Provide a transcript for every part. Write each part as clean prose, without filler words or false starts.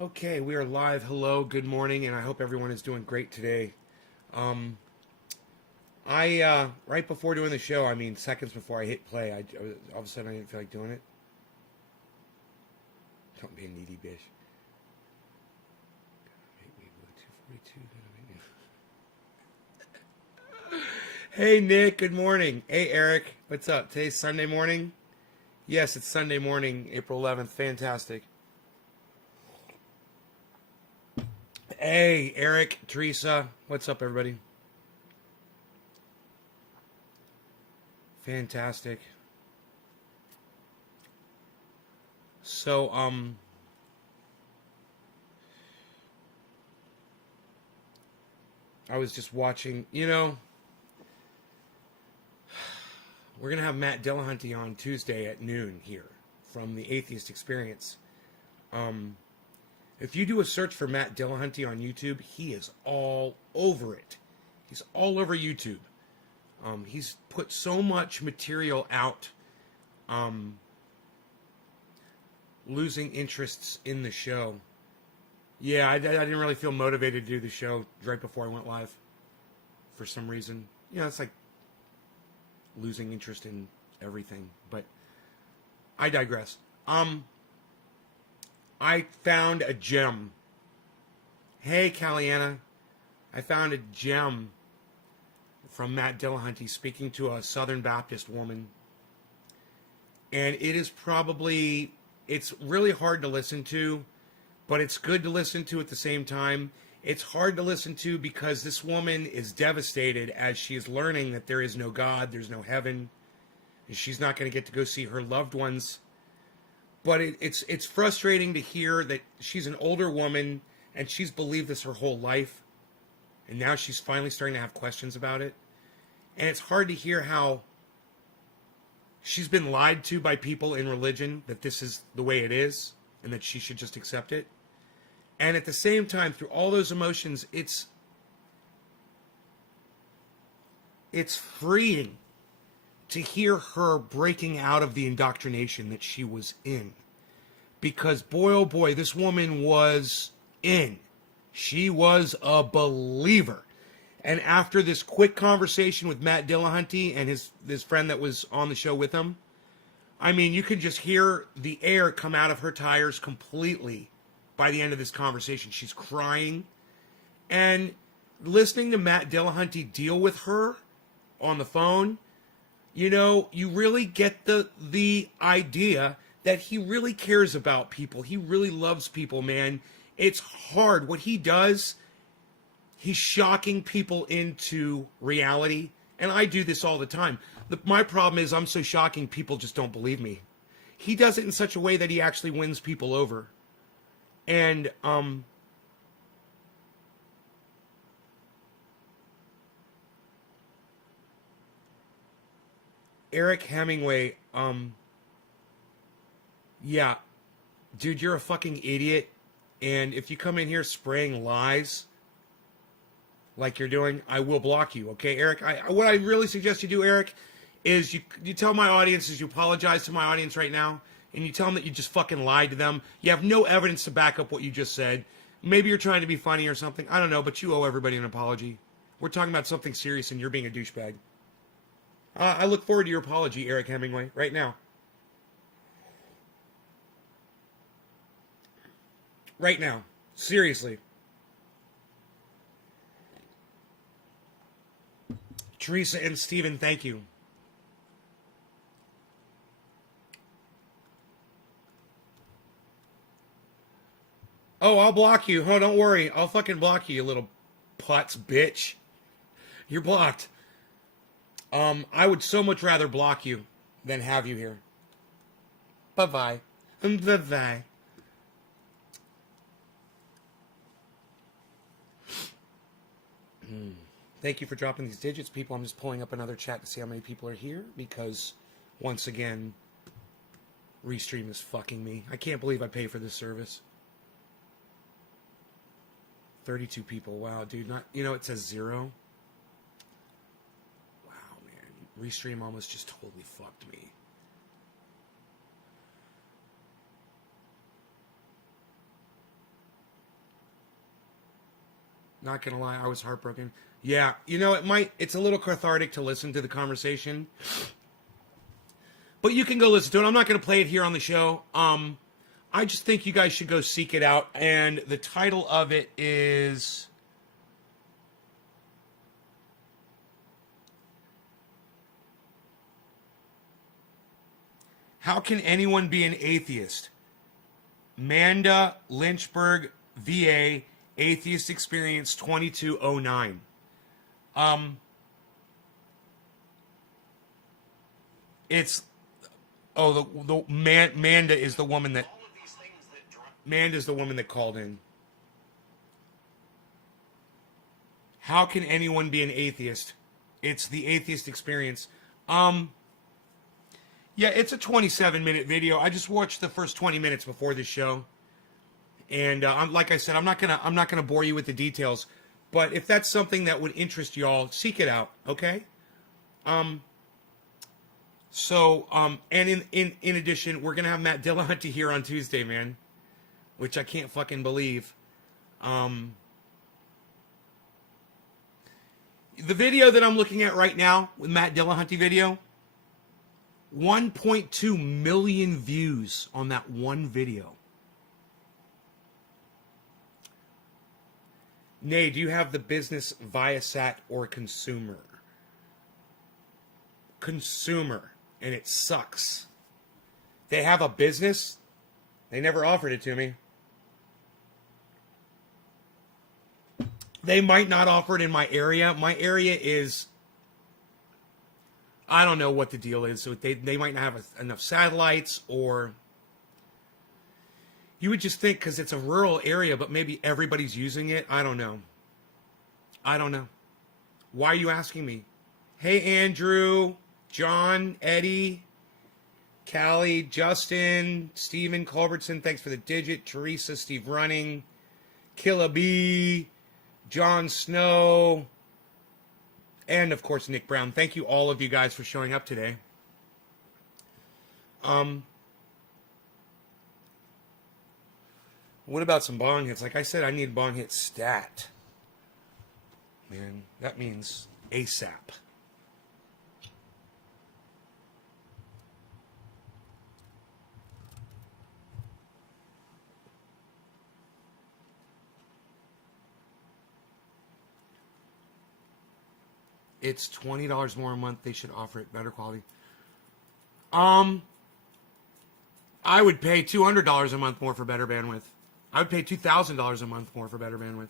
Okay, we are live. Hello, good morning, and I hope everyone is doing great today. Um, I right before doing the show, I mean seconds before I hit play, all of a sudden I didn't feel like doing it. Don't be a needy bitch. Hey Nick, good morning. Hey Eric, what's up? Today's Sunday morning. Yes, it's Sunday morning, April 11th. Fantastic. Hey Eric, Teresa, what's up, everybody? Fantastic. So, I was just watching, we're going to have Matt Dillahunty on Tuesday at noon here from the Atheist Experience. If you do a search for Matt Dillahunty on YouTube, he is all over it. He's all over YouTube. He's put so much material out, losing interests in the show. Yeah, I didn't really feel motivated to do the show right before I went live for some reason. It's like losing interest in everything, but I digress. I found a gem. Hey, Caliana. I found a gem from Matt Dillahunty speaking to a Southern Baptist woman. And it's really hard to listen to, but it's good to listen to at the same time. It's hard to listen to because this woman is devastated as she is learning that there is no God, there's no heaven, and she's not going to get to go see her loved ones. But it's frustrating to hear that she's an older woman and she's believed this her whole life, and now she's finally starting to have questions about it. And it's hard to hear how she's been lied to by people in religion that this is the way it is and that she should just accept it. And at the same time, through all those emotions, it's freeing to hear her breaking out of the indoctrination that she was in. Because boy, oh boy, this woman was in. She was a believer. And after this quick conversation with Matt Dillahunty and his friend that was on the show with him, I mean, you could just hear the air come out of her tires completely by the end of this conversation. She's crying. And listening to Matt Dillahunty deal with her on the phone, you really get the idea that he really cares about people. He really loves people, man. It's hard. What he does, he's shocking people into reality. And I do this all the time. My problem is I'm so shocking, people just don't believe me. He does it in such a way that he actually wins people over. And, Eric Hemingway, yeah, dude, you're a fucking idiot. And if you come in here spraying lies like you're doing, I will block you, okay, Eric? What I really suggest you do, Eric, is you tell my audience, you apologize to my audience right now, and you tell them that you just fucking lied to them. You have no evidence to back up what you just said. Maybe you're trying to be funny or something. I don't know, but you owe everybody an apology. We're talking about something serious, and you're being a douchebag. I look forward to your apology, Eric Hemingway, right now. Right now. Seriously. Teresa and Steven, thank you. Oh, I'll block you. Oh, don't worry. I'll fucking block you, you little putz bitch. You're blocked. I would so much rather block you than have you here. Bye-bye. Bye-bye. Thank you for dropping these digits, people. I'm just pulling up another chat to see how many people are here because, once again, Restream is fucking me. I can't believe I pay for this service. 32 people. Wow, dude. It says 0. Wow, man. Restream almost just totally fucked me. Not gonna lie, I was heartbroken. Yeah, it's a little cathartic to listen to the conversation. But you can go listen to it. I'm not gonna play it here on the show. I just think you guys should go seek it out. And the title of it is How Can Anyone Be an Atheist? Manda Lynchburg, VA, Atheist Experience 2209. It's Manda is the woman that Manda's the woman that called in. How can anyone be an atheist? It's the Atheist Experience. Yeah, it's a 27-minute video. I just watched the first 20 minutes before this show, and like I said, I'm not gonna bore you with the details. But if that's something that would interest y'all, seek it out. Okay. And in addition, we're gonna have Matt Dillahunty here on Tuesday, man, which I can't fucking believe. The video that I'm looking at right now, with Matt Dillahunty video, 1.2 million views on that one video. Nay, do you have the business Viasat or Consumer? Consumer, and it sucks. They have a business. They never offered it to me. They might not offer it in my area. My area is, I don't know what the deal is. So they might not have enough satellites, or you would just think because it's a rural area, but maybe everybody's using it. I don't know. Why are you asking me? Hey, Andrew, John, Eddie, Callie, Justin, Steven, Culbertson, thanks for the digit. Teresa, Steve Running, Killa B, John Snow, and of course Nick Brown. Thank you all of you guys for showing up today. What about some bong hits? Like I said, I need bong hit stat. Man, that means ASAP. It's $20 more a month. They should offer it better quality. I would pay $200 a month more for better bandwidth. I would pay $2,000 a month more for better bandwidth.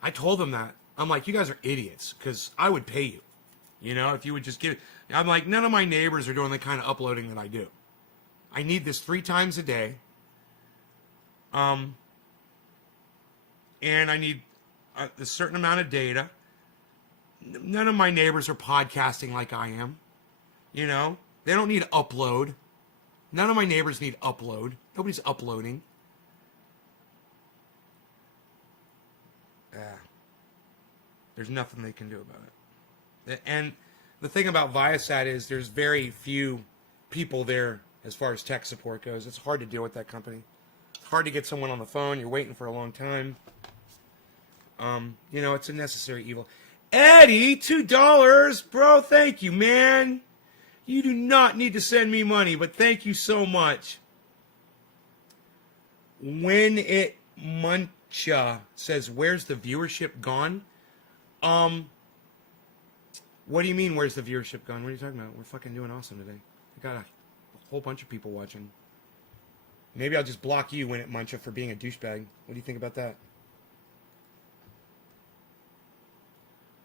I told them that. I'm like, you guys are idiots, because I would pay you. You know, if you would just give it. I'm like, none of my neighbors are doing the kind of uploading that I do. I need this 3 times a day. And I need a certain amount of data. None of my neighbors are podcasting like I am. You know? They don't need upload. None of my neighbors need upload. Nobody's uploading. There's nothing they can do about it. And the thing about Viasat is there's very few people there as far as tech support goes. It's hard to deal with that company. It's hard to get someone on the phone. You're waiting for a long time. You know, it's a necessary evil. Eddie, $2. Bro, thank you, man. You do not need to send me money, but thank you so much. When it Muncha says, where's the viewership gone? What do you mean, where's the viewership gone? What are you talking about? We're fucking doing awesome today. I got a whole bunch of people watching. Maybe I'll just block you, When It Muncha, for being a douchebag. What do you think about that?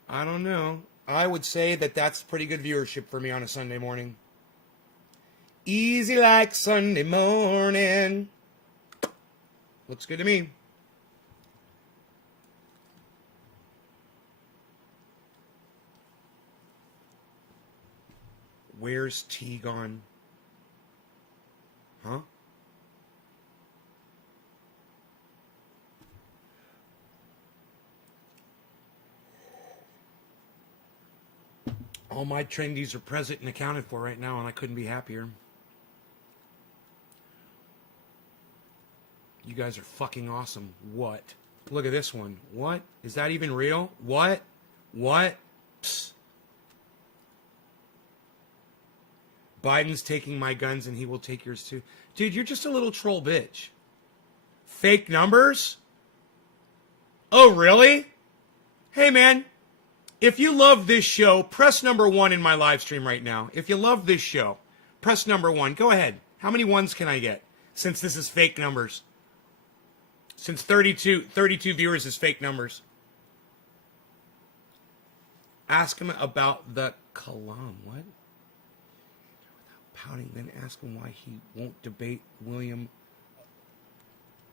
I don't know. I would say that that's pretty good viewership for me on a Sunday morning. Easy like Sunday morning. Looks good to me. Where's T gone? Huh? All my trendies are present and accounted for right now, and I couldn't be happier. You guys are fucking awesome. What? Look at this one. What? Is that even real? What? What? Psst. Biden's taking my guns and he will take yours too. Dude, you're just a little troll bitch. Fake numbers? Oh, really? Hey, man. If you love this show, press number 1 in my live stream right now. If you love this show, press number 1. Go ahead. How many ones can I get? Since this is fake numbers. Since 32 viewers is fake numbers. Ask him about the Kalam. What? Without pouting, then ask him why he won't debate William.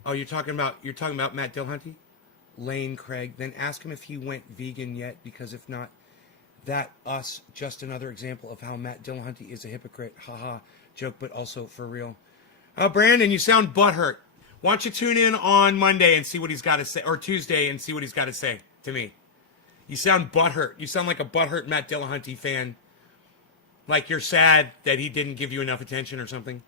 Oh, you're talking about Matt Dillahunty? Lane Craig. Then ask him if he went vegan yet, because if not, that us just another example of how Matt Dillahunty is a hypocrite. Haha. Joke, but also for real. Brandon, you sound butthurt. Why don't you tune in on Monday and see what he's got to say, or Tuesday and see what he's got to say to me. You sound butthurt. You sound like a butthurt Matt Dillahunty fan. Like you're sad that he didn't give you enough attention or something.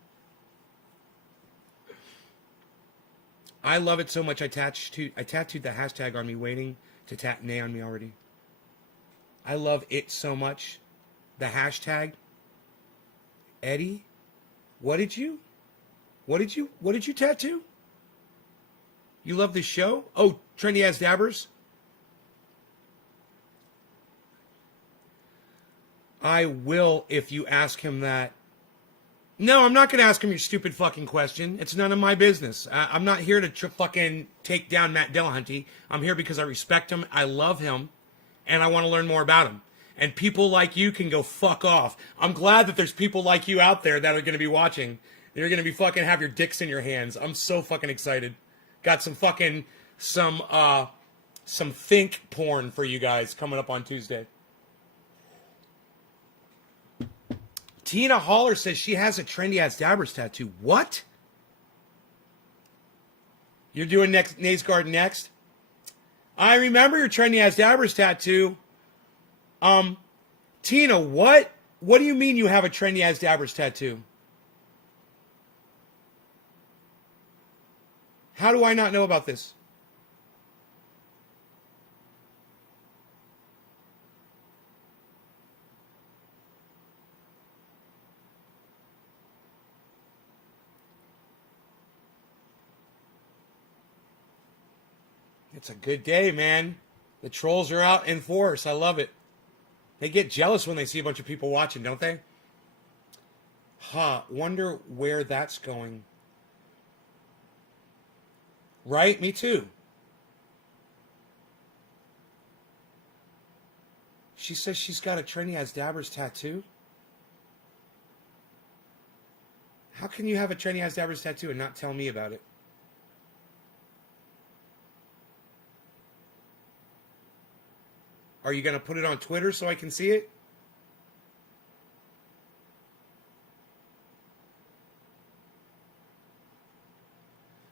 I love it so much I tattooed the hashtag on me, waiting to tap nay on me already. I love it so much. The hashtag. Eddie, what did you tattoo? You love this show? Oh, Trendy As Dabbers? I will if you ask him that. No, I'm not going to ask him your stupid fucking question. It's none of my business. I'm not here to fucking take down Matt Dillahunty. I'm here because I respect him, I love him, and I want to learn more about him. And people like you can go fuck off. I'm glad that there's people like you out there that are going to be watching. You're going to be fucking have your dicks in your hands. I'm so fucking excited. Got some think porn for you guys coming up on Tuesday. Tina Haller says she has a Trendy As Dabbers tattoo. What? You're doing Naysguard next? I remember your Trendy As Dabbers tattoo. Tina, what? What do you mean you have a Trendy As Dabbers tattoo? How do I not know about this? It's a good day, man. The trolls are out in force. I love it. They get jealous when they see a bunch of people watching, don't they? Wonder where that's going. Right? Me too. She says she's got a Trendy As Dabbers tattoo. How can you have a Trendy As Dabbers tattoo and not tell me about it? Are you going to put it on Twitter so I can see it?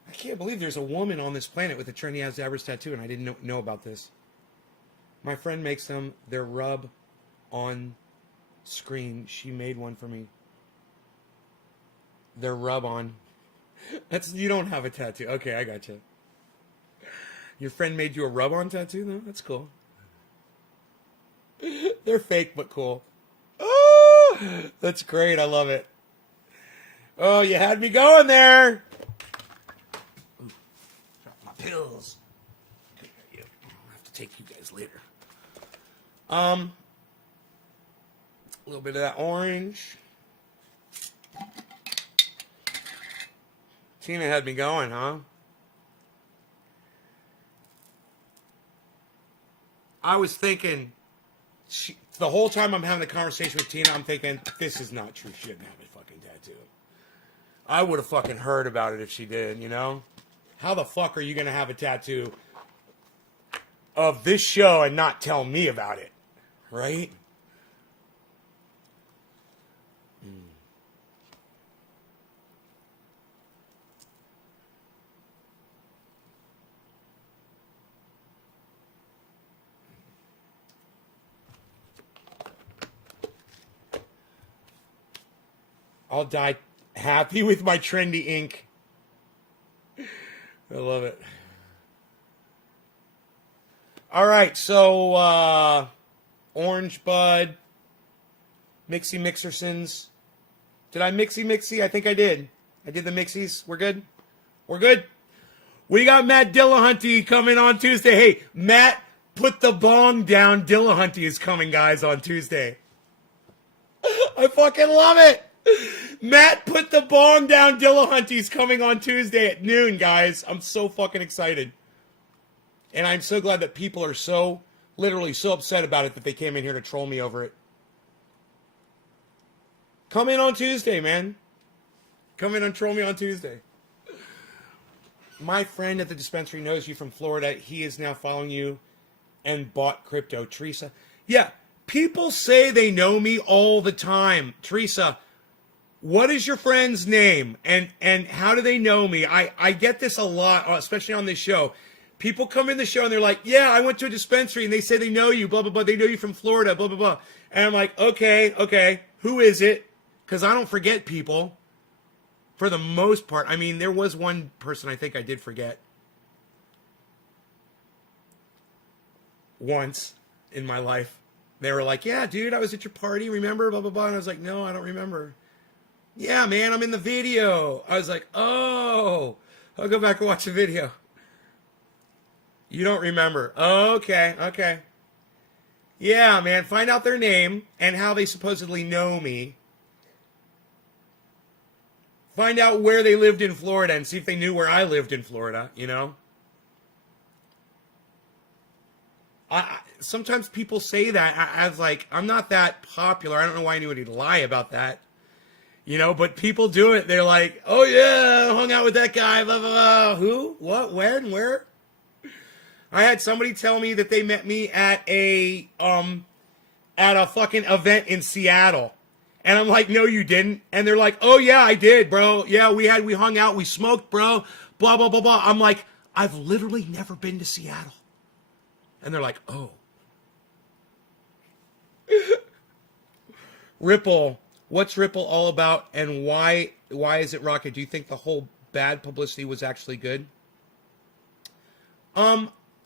I can't believe there's a woman on this planet with a Trendy As Dabbers tattoo, and I didn't know about this. My friend makes them. Their rub on screen. She made one for me. Their rub on. You don't have a tattoo. Okay, I got you. Your friend made you a rub on tattoo, though? That's cool. They're fake, but cool. Oh, that's great. I love it. Oh, you had me going there. Ooh, dropped my pills. I'll have to take you guys later. A little bit of that orange. Tina had me going, huh? I was thinking... the whole time I'm having the conversation with Tina, I'm thinking, this is not true. She didn't have a fucking tattoo. I would have fucking heard about it if she did, you know? How the fuck are you going to have a tattoo of this show and not tell me about it? Right? I'll die happy with my trendy ink. I love it. All right, so Orange Bud, Mixie Mixersons. Did I Mixie? I think I did. I did the Mixies. We're good? We're good? We got Matt Dillahunty coming on Tuesday. Hey, Matt, put the bong down. Dillahunty is coming, guys, on Tuesday. I fucking love it. Matt, put the bong down. Dillahunty's coming on Tuesday at noon, guys. I'm so fucking excited. And I'm so glad that people are so, literally so upset about it that they came in here to troll me over it. Come in on Tuesday, man. Come in and troll me on Tuesday. My friend at the dispensary knows you from Florida. He is now following you and bought crypto. Teresa. Yeah, people say they know me all the time. Teresa, what is your friend's name? And how do they know me? I get this a lot, especially on this show. People come in the show and they're like, yeah, I went to a dispensary and they say they know you, blah, blah, blah. They know you from Florida, blah, blah, blah. And I'm like, okay. Who is it? Because I don't forget people. For the most part. I mean, there was one person I think I did forget. Once in my life. They were like, yeah, dude, I was at your party, remember? Blah, blah, blah. And I was like, no, I don't remember. Yeah, man, I'm in the video. I was like, oh. I'll go back and watch the video. You don't remember. Okay. Yeah, man, find out their name and how they supposedly know me. Find out where they lived in Florida and see if they knew where I lived in Florida, you know? Sometimes people say that as like, I'm not that popular. I don't know why anybody would lie about that. You know, but people do it. They're like, oh yeah, I hung out with that guy, blah, blah, blah. Who? What? When? Where? I had somebody tell me that they met me at a fucking event in Seattle. And I'm like, no, you didn't. And they're like, oh, yeah, I did, bro. Yeah, we hung out, we smoked, bro. Blah, blah, blah, blah. I'm like, I've literally never been to Seattle. And they're like, oh. Ripple. What's Ripple all about and why is it rocket? Do you think the whole bad publicity was actually good?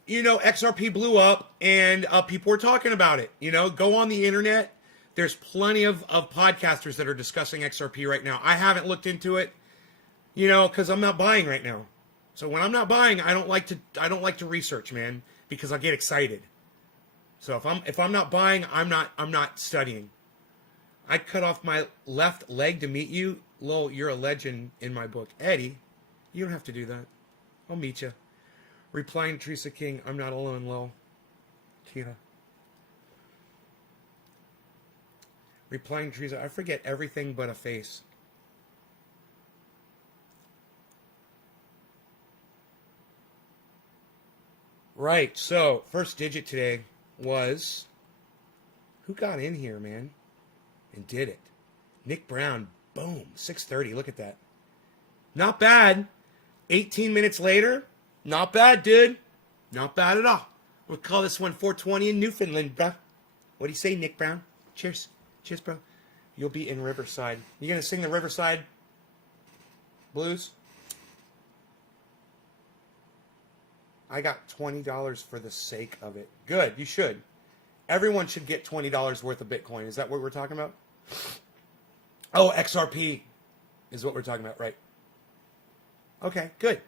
You know, XRP blew up and people were talking about it. You know, go on the internet. There's plenty of podcasters that are discussing XRP right now. I haven't looked into it, you know, because I'm not buying right now. So when I'm not buying, I don't like to research, man, because I get excited. So if I'm not buying, I'm not studying. I cut off my left leg to meet you. Lol, you're a legend in my book. Eddie, you don't have to do that. I'll meet you. Replying to Teresa King, I'm not alone, lol. Kira. Replying to Teresa, I forget everything but a face. Right, so first digit today was, who got in here, man, and did it? Nick Brown, boom, 6:30, look at that. Not bad. 18 minutes later, not bad, dude. Not bad at all. We'll call this one 420 in Newfoundland, bruh. What do you say, Nick Brown? Cheers. Cheers, bro. You'll be in Riverside. You gonna sing the Riverside Blues? I got $20 for the sake of it. Good, you should. Everyone should get $20 worth of Bitcoin. Is that what we're talking about? Oh, XRP is what we're talking about, right? Okay, good.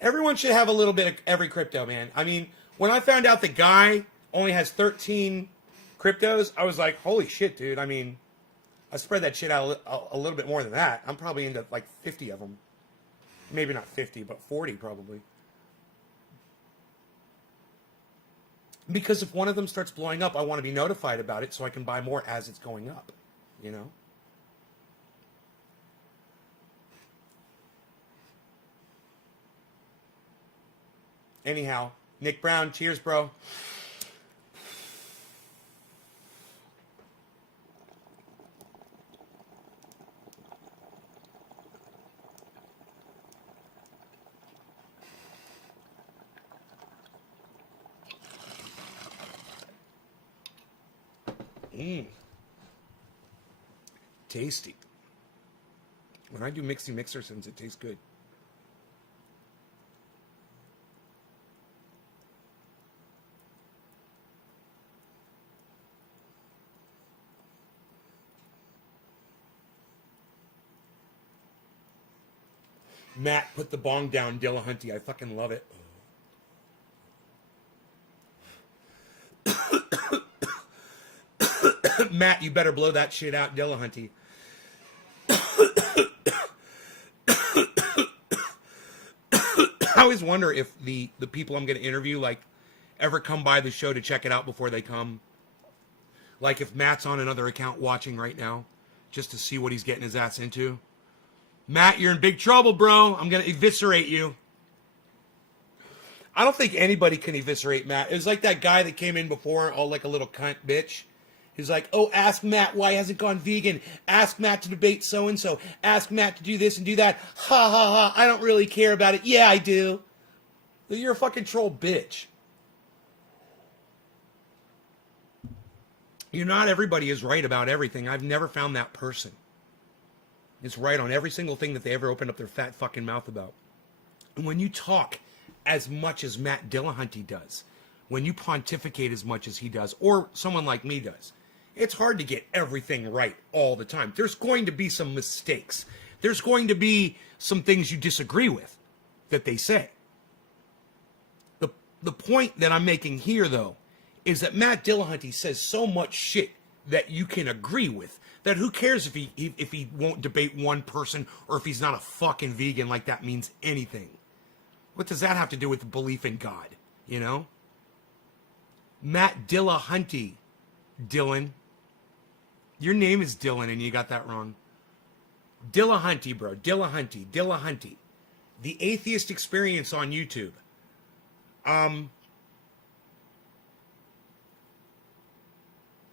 Everyone should have a little bit of every crypto, man. I mean, when I found out the guy only has 13 cryptos, I was like, holy shit, dude. I mean, I spread that shit out a little bit more than that. I'm probably into like 50 of them. Maybe not 50, but 40 probably. Because if one of them starts blowing up, I want to be notified about it so I can buy more as it's going up, you know? Anyhow, Nick Brown, cheers, bro. Tasty. When I do Mixie Mixersons, it tastes good. Matt, put the bong down, Dillahunty. I fucking love it. Matt, you better blow that shit out, Dillahunty. I always wonder if the people I'm going to interview, like, ever come by the show to check it out before they come. Like, if Matt's on another account watching right now, just to see what he's getting his ass into. Matt, you're in big trouble, bro. I'm going to eviscerate you. I don't think anybody can eviscerate Matt. It was like that guy that came in before, all like a little cunt bitch. He's like, oh, ask Matt why he hasn't gone vegan. Ask Matt to debate so-and-so. Ask Matt to do this and do that. Ha, ha, ha. I don't really care about it. Yeah, I do. You're a fucking troll bitch. Not everybody is right about everything. I've never found that person. It's right on every single thing that they ever opened up their fat fucking mouth about. And when you talk as much as Matt Dillahunty does, when you pontificate as much as he does, or someone like me does, it's hard to get everything right all the time. There's going to be some mistakes. There's going to be some things you disagree with that they say. The point that I'm making here, though, is that Matt Dillahunty says so much shit that you can agree with, that who cares if he won't debate one person or if he's not a fucking vegan, like that means anything. What does that have to do with belief in God, you know? Matt Dillahunty, Dylan. Your name is Dylan and you got that wrong. Dillahunty, bro. Dillahunty. Dillahunty. The Atheist Experience on YouTube.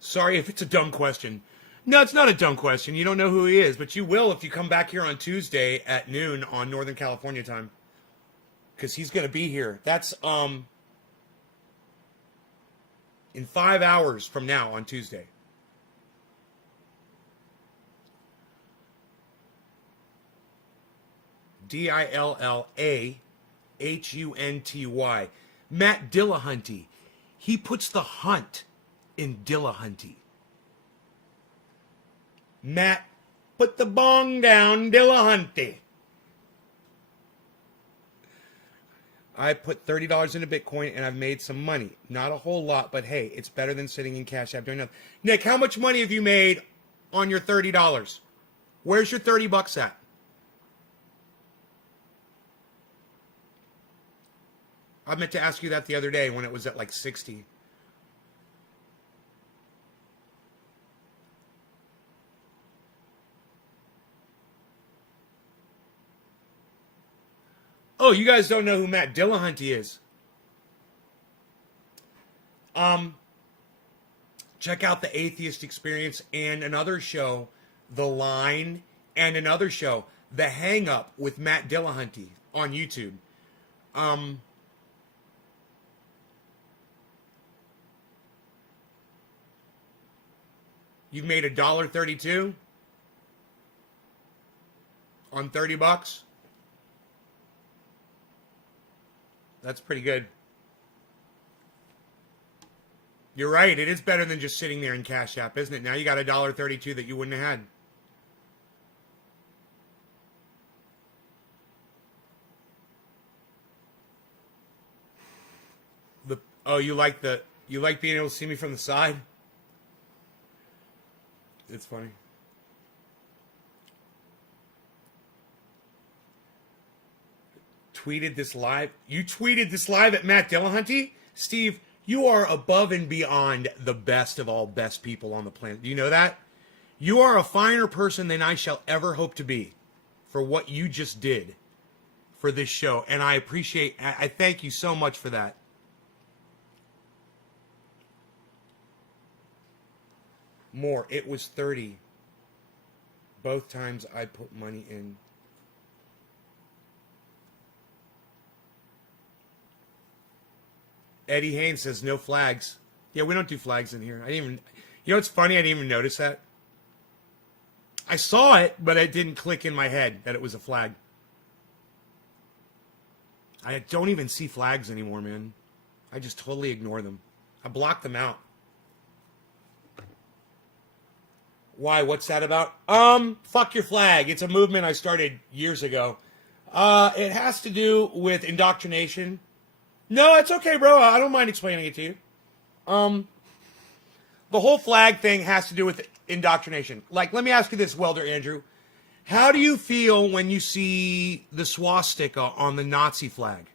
Sorry if it's a dumb question. No, it's not a dumb question. You don't know who he is, but you will if you come back here on Tuesday at noon on Northern California time. Because he's going to be here. That's, in 5 hours from now on Tuesday. Dillahunty. Matt Dillahunty. He puts the hunt in Dillahunty. Matt, put the bong down, Dillahunty. I put $30 into Bitcoin and I've made some money. Not a whole lot, but hey, it's better than sitting in Cash App doing nothing. Nick, how much money have you made on your $30? Where's your $30 at? I meant to ask you that the other day when it was at like 60. Oh, you guys don't know who Matt Dillahunty is. Check out the Atheist Experience and another show, The Line, and another show, The Hang Up with Matt Dillahunty on YouTube. You've made $1.32 on $30. That's pretty good. You're right. It is better than just sitting there in Cash App, isn't it? Now you got $1.32 that you wouldn't have had. You like being able to see me from the side? It's funny. Tweeted this live. You tweeted this live at Matt Dillahunty? Steve, you are above and beyond the best of all best people on the planet. Do you know that? You are a finer person than I shall ever hope to be for what you just did for this show. And I thank you so much for that. More. It was 30. Both times I put money in. Eddie Haynes says no flags. Yeah, we don't do flags in here. You know what's funny? I didn't even notice that. I saw it, but it didn't click in my head that it was a flag. I don't even see flags anymore, man. I just totally ignore them. I block them out. Why? What's that about? Fuck your flag. It's a movement I started years ago. It has to do with indoctrination. No, it's okay, bro. I don't mind explaining it to you. The whole flag thing has to do with indoctrination. Like, let me ask you this, Welder Andrew. How do you feel when you see the swastika on the Nazi flag?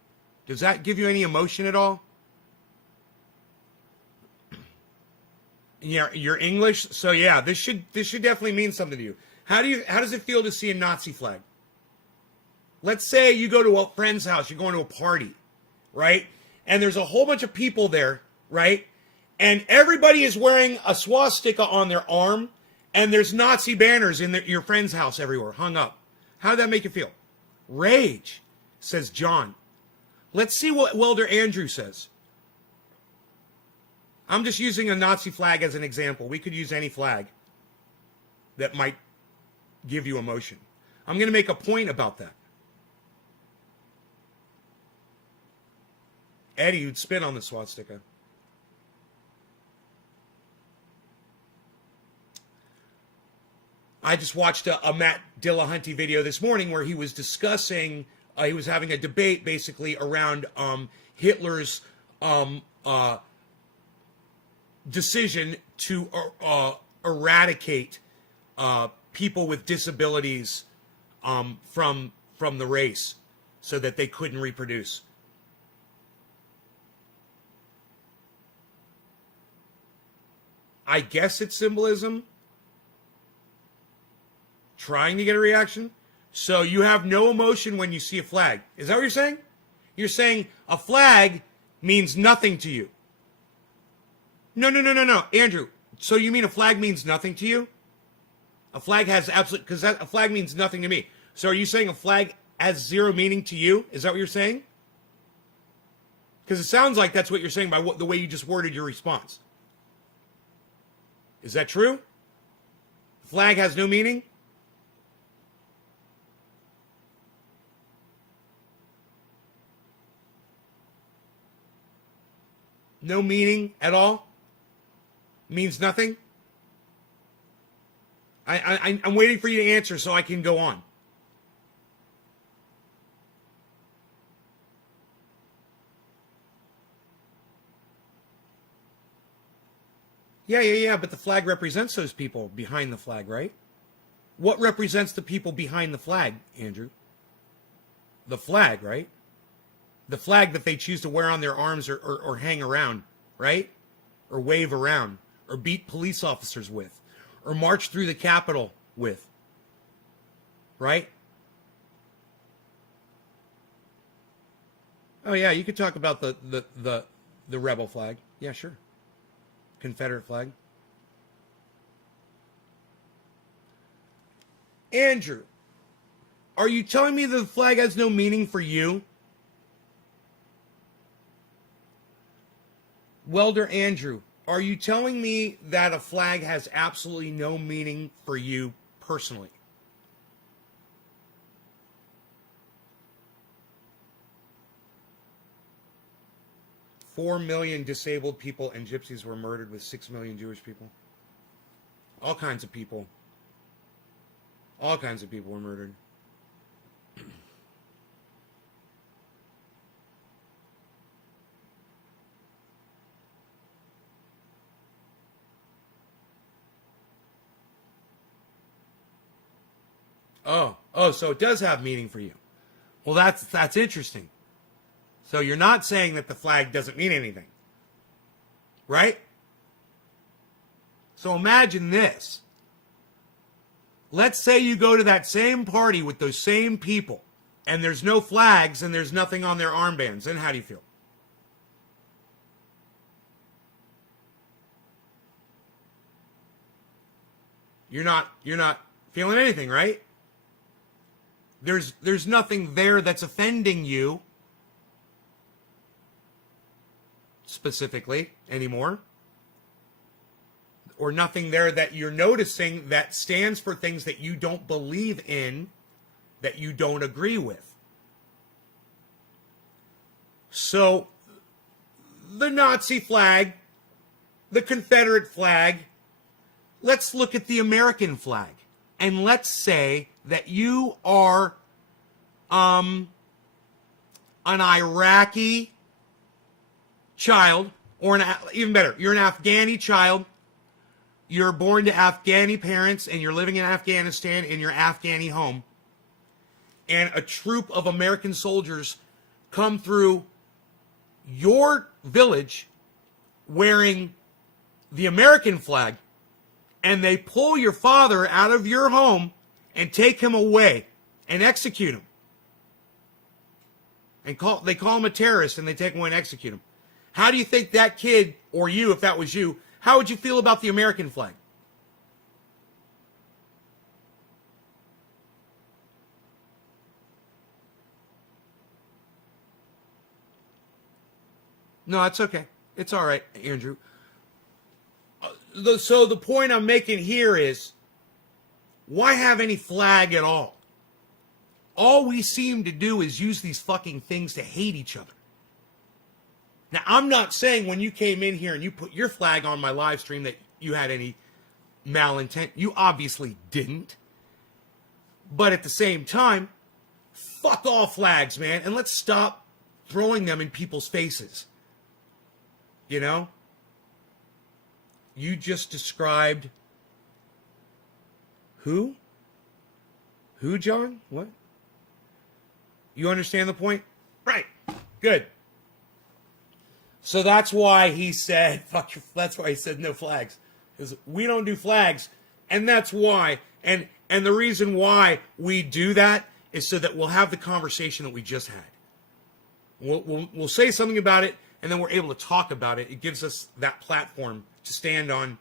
Does that give you any emotion at all? Yeah, you're English, so yeah, this should definitely mean something to you. How does it feel to see a Nazi flag? Let's say you go to a friend's house, you're going to a party, right? And there's a whole bunch of people there, right? And everybody is wearing a swastika on their arm, and there's Nazi banners in your friend's house everywhere, hung up. How did that make you feel? Rage, says John. Let's see what Welder Andrew says. I'm just using a Nazi flag as an example. We could use any flag that might give you emotion. I'm going to make a point about that. Eddie, you'd spit on the swastika. I just watched a Matt Dillahunty video this morning where he was discussing, he was having a debate basically around Hitler's decision to eradicate people with disabilities from the race so that they couldn't reproduce. I guess it's symbolism. Trying to get a reaction. So you have no emotion when you see a flag. Is that what you're saying? You're saying a flag means nothing to you. No. Andrew, so you mean a flag means nothing to you? A flag has absolute, because a flag means nothing to me. So are you saying a flag has zero meaning to you? Is that what you're saying? Because it sounds like that's what you're saying by the way you just worded your response. Is that true? The flag has no meaning? No meaning at all? Means nothing? I'm waiting for you to answer so I can go on. Yeah, but the flag represents those people behind the flag, right? What represents the people behind the flag, Andrew? The flag, right? The flag that they choose to wear on their arms or hang around, right? Or wave around, or beat police officers with, or march through the Capitol with, right? Oh yeah, you could talk about the rebel flag. Yeah, sure. Confederate flag. Andrew, are you telling me the flag has no meaning for you? Welder Andrew, are you telling me that a flag has absolutely no meaning for you personally? Four million disabled people and gypsies were murdered with 6 million Jewish people. All kinds of people. All kinds of people were murdered. Oh, so it does have meaning for you. Well, that's interesting. So you're not saying that the flag doesn't mean anything, right? So imagine this. Let's say you go to that same party with those same people, and there's no flags and there's nothing on their armbands. Then how do you feel? You're not feeling anything, right? There's nothing there that's offending you specifically anymore, or nothing there that you're noticing that stands for things that you don't believe in, that you don't agree with. So the Nazi flag, the Confederate flag, let's look at the American flag, and let's say that you are an Iraqi child, or even better, you're an Afghani child. You're born to Afghani parents, and you're living in Afghanistan in your Afghani home. And a troop of American soldiers come through your village wearing the American flag, and they pull your father out of your home and take him away and execute him. And they call him a terrorist, and they take him away and execute him. How do you think that kid, or you, if that was you, how would you feel about the American flag? No, it's okay. It's all right, Andrew. So the point I'm making here is, why have any flag at all? All we seem to do is use these fucking things to hate each other. Now, I'm not saying when you came in here and you put your flag on my live stream that you had any malintent. You obviously didn't. But at the same time, fuck all flags, man. And let's stop throwing them in people's faces. You know? You just described who? Who, John? What? You understand the point? Right. Good. So that's why he said, that's why he said no flags. Because we don't do flags. And that's why. And the reason why we do that is so that we'll have the conversation that we just had. We'll say something about it, and then we're able to talk about it. It gives us that platform to stand on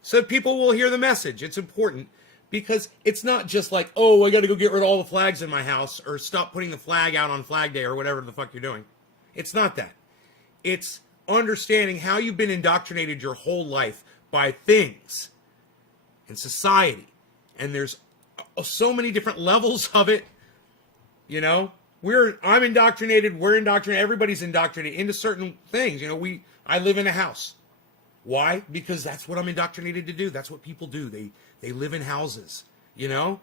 so people will hear the message. It's important because it's not just like, oh, I got to go get rid of all the flags in my house or stop putting the flag out on Flag Day or whatever the fuck you're doing. It's not that. It's understanding how you've been indoctrinated your whole life by things and society. And there's so many different levels of it, you know. I'm indoctrinated, we're indoctrinated, everybody's indoctrinated into certain things. You know, I live in a house. Why? Because that's what I'm indoctrinated to do. That's what people do. They live in houses, you know?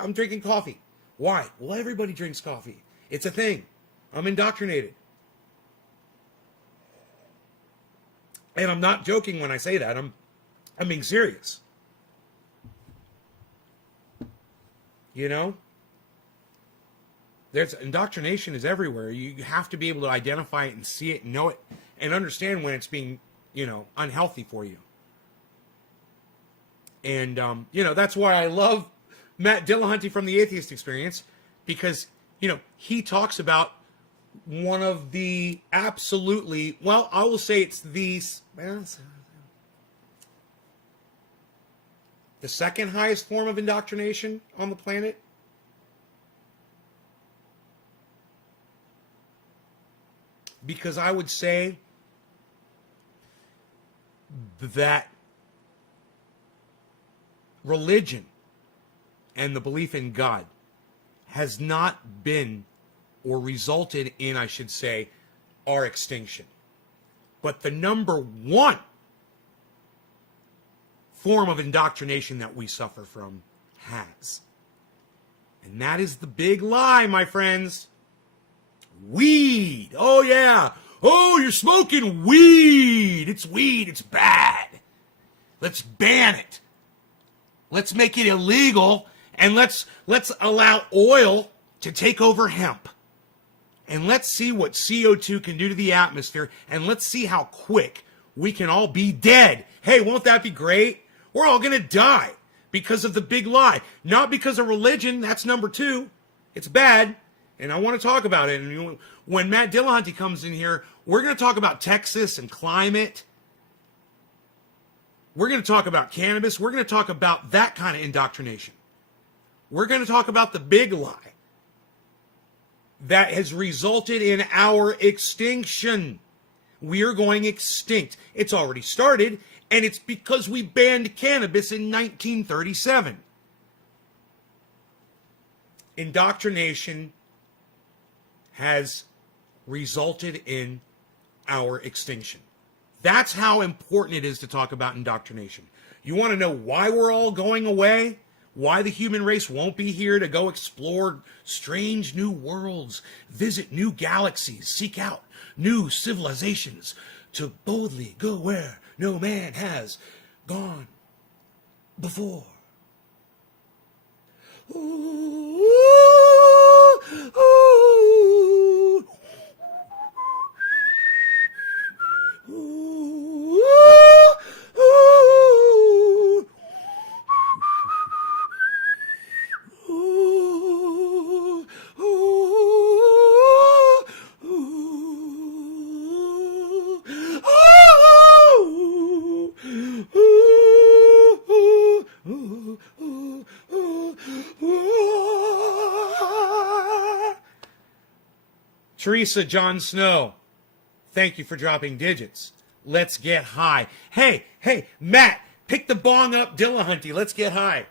I'm drinking coffee. Why? Well, everybody drinks coffee. It's a thing. I'm indoctrinated. And I'm not joking when I say that. I'm being serious. You know? Indoctrination is everywhere. You have to be able to identify it and see it and know it and understand when it's being, unhealthy for you. And, that's why I love Matt Dillahunty from the Atheist Experience, because, he talks about one of the absolutely, well, I will say it's the second highest form of indoctrination on the planet. Because I would say that religion and the belief in God has not been or resulted in, I should say, our extinction. But the number one form of indoctrination that we suffer from has. And that is the big lie, my friends. Weed. Oh, yeah. Oh, you're smoking weed. It's weed. It's bad. Let's ban it. Let's make it illegal, and let's allow oil to take over hemp. And let's see what CO2 can do to the atmosphere, and let's see how quick we can all be dead. Hey, won't that be great? We're all going to die because of the big lie. Not because of religion. That's number two. It's bad. And I want to talk about it. And when Matt Dillahunty comes in here, we're going to talk about Texas and climate. We're going to talk about cannabis. We're going to talk about that kind of indoctrination. We're going to talk about the big lie that has resulted in our extinction. We are going extinct. It's already started, and it's because we banned cannabis in 1937. Indoctrination has resulted in our extinction. That's how important it is to talk about indoctrination. You want to know why we're all going away? Why the human race won't be here to go explore strange new worlds, visit new galaxies, seek out new civilizations, to boldly go where no man has gone before. Ooh, ooh, ooh. Ooh, ooh, ooh, ooh, Teresa Jon Snow, thank you for dropping digits. Let's get high. Hey, Matt, pick the bong up, Dillahunty. Let's get high.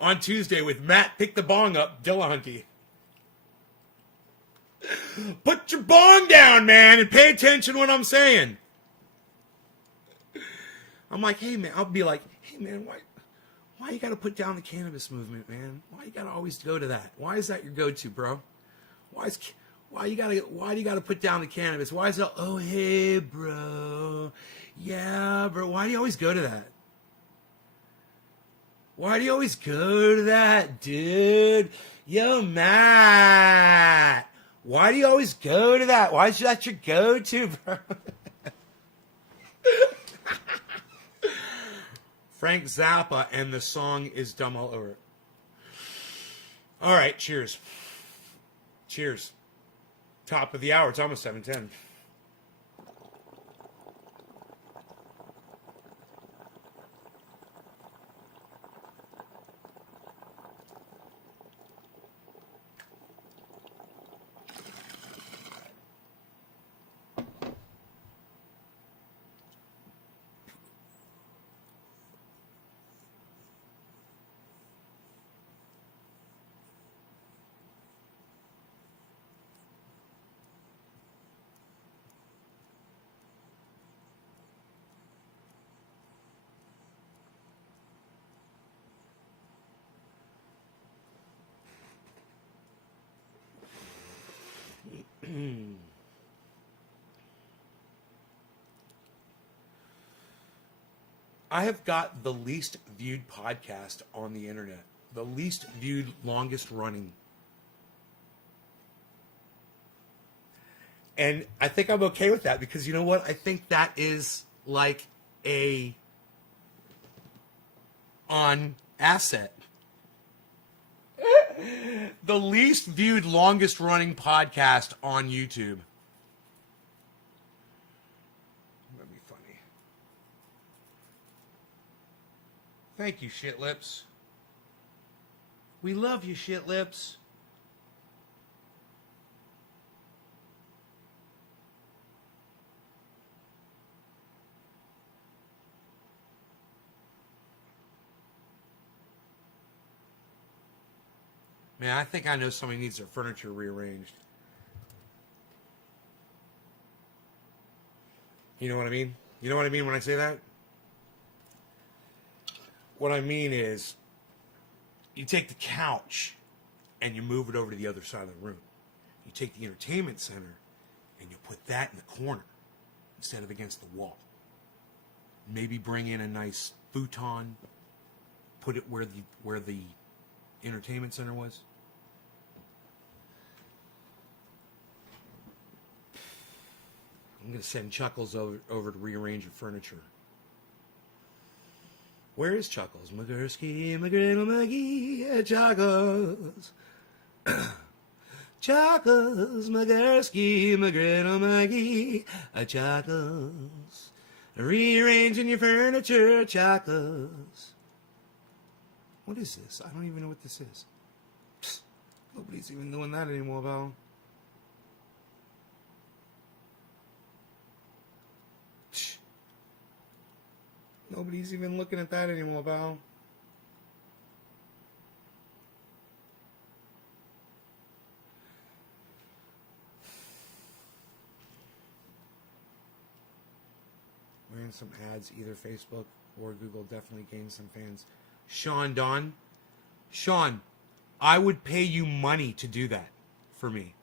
On Tuesday with Matt, pick the bong up, Dillahunty. Put your bong down, man, and pay attention to what I'm saying. I'm like, hey, man, I'll be like, hey, man, why you got to put down the cannabis movement, man? Why you got to always go to that? Why is that your go-to, bro? Why do you gotta put down the cannabis? Why is it, oh, hey, bro. Yeah, bro. Why do you always go to that? Why do you always go to that, dude? Yo, Matt. Why do you always go to that? Why is that your go-to, bro? Frank Zappa, and the song is dumb all over it. All right, cheers. Cheers. Top of the hour. It's almost 7:10. I have got the least viewed podcast on the internet. The least viewed, longest running. And I think I'm okay with that because you know what? I think that is like a on asset. The least viewed, longest running podcast on YouTube. That'd be funny. Thank you, Shit Lips. We love you, Shit Lips. Man, I think I know somebody needs their furniture rearranged. You know what I mean? You know what I mean when I say that? What I mean is, you take the couch and you move it over to the other side of the room. You take the entertainment center and you put that in the corner instead of against the wall. Maybe bring in a nice futon, put it where the entertainment center was. I'm going to send Chuckles over to rearrange your furniture. Where is Chuckles? Magursky, McGriddle, Maggie, Chuckles. Chuckles, Magursky, McGriddle, Maggie, Chuckles. Rearranging your furniture, Chuckles. What is this? I don't even know what this is. Psst, nobody's even doing that anymore, Val. Nobody's even looking at that anymore, Val. Wearing some ads, either Facebook or Google definitely gained some fans. Sean Don, Sean, I would pay you money to do that for me.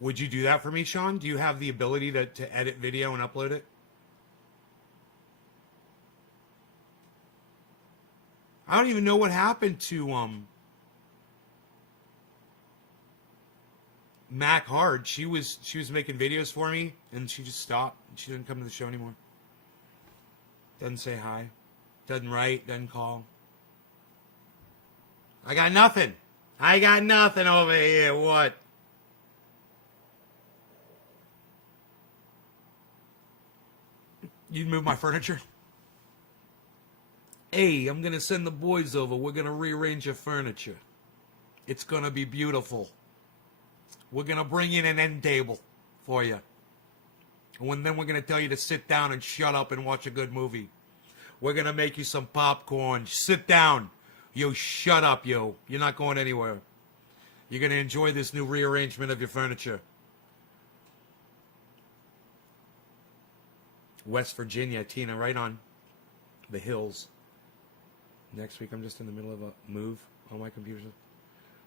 Would you do that for me, Sean? Do you have the ability to edit video and upload it? I don't even know what happened to Mac Hard. She was making videos for me and she just stopped. She didn't come to the show anymore. Doesn't say hi. Doesn't write, doesn't call. I got nothing. I got nothing over here. What? You'd move my furniture? Hey, I'm going to send the boys over. We're going to rearrange your furniture. It's going to be beautiful. We're going to bring in an end table for you. And then we're going to tell you to sit down and shut up and watch a good movie. We're going to make you some popcorn. Sit down. Yo, shut up, yo. You're not going anywhere. You're going to enjoy this new rearrangement of your furniture. West Virginia, Tina, right on the hills. Next week, I'm just in the middle of a move on my computer.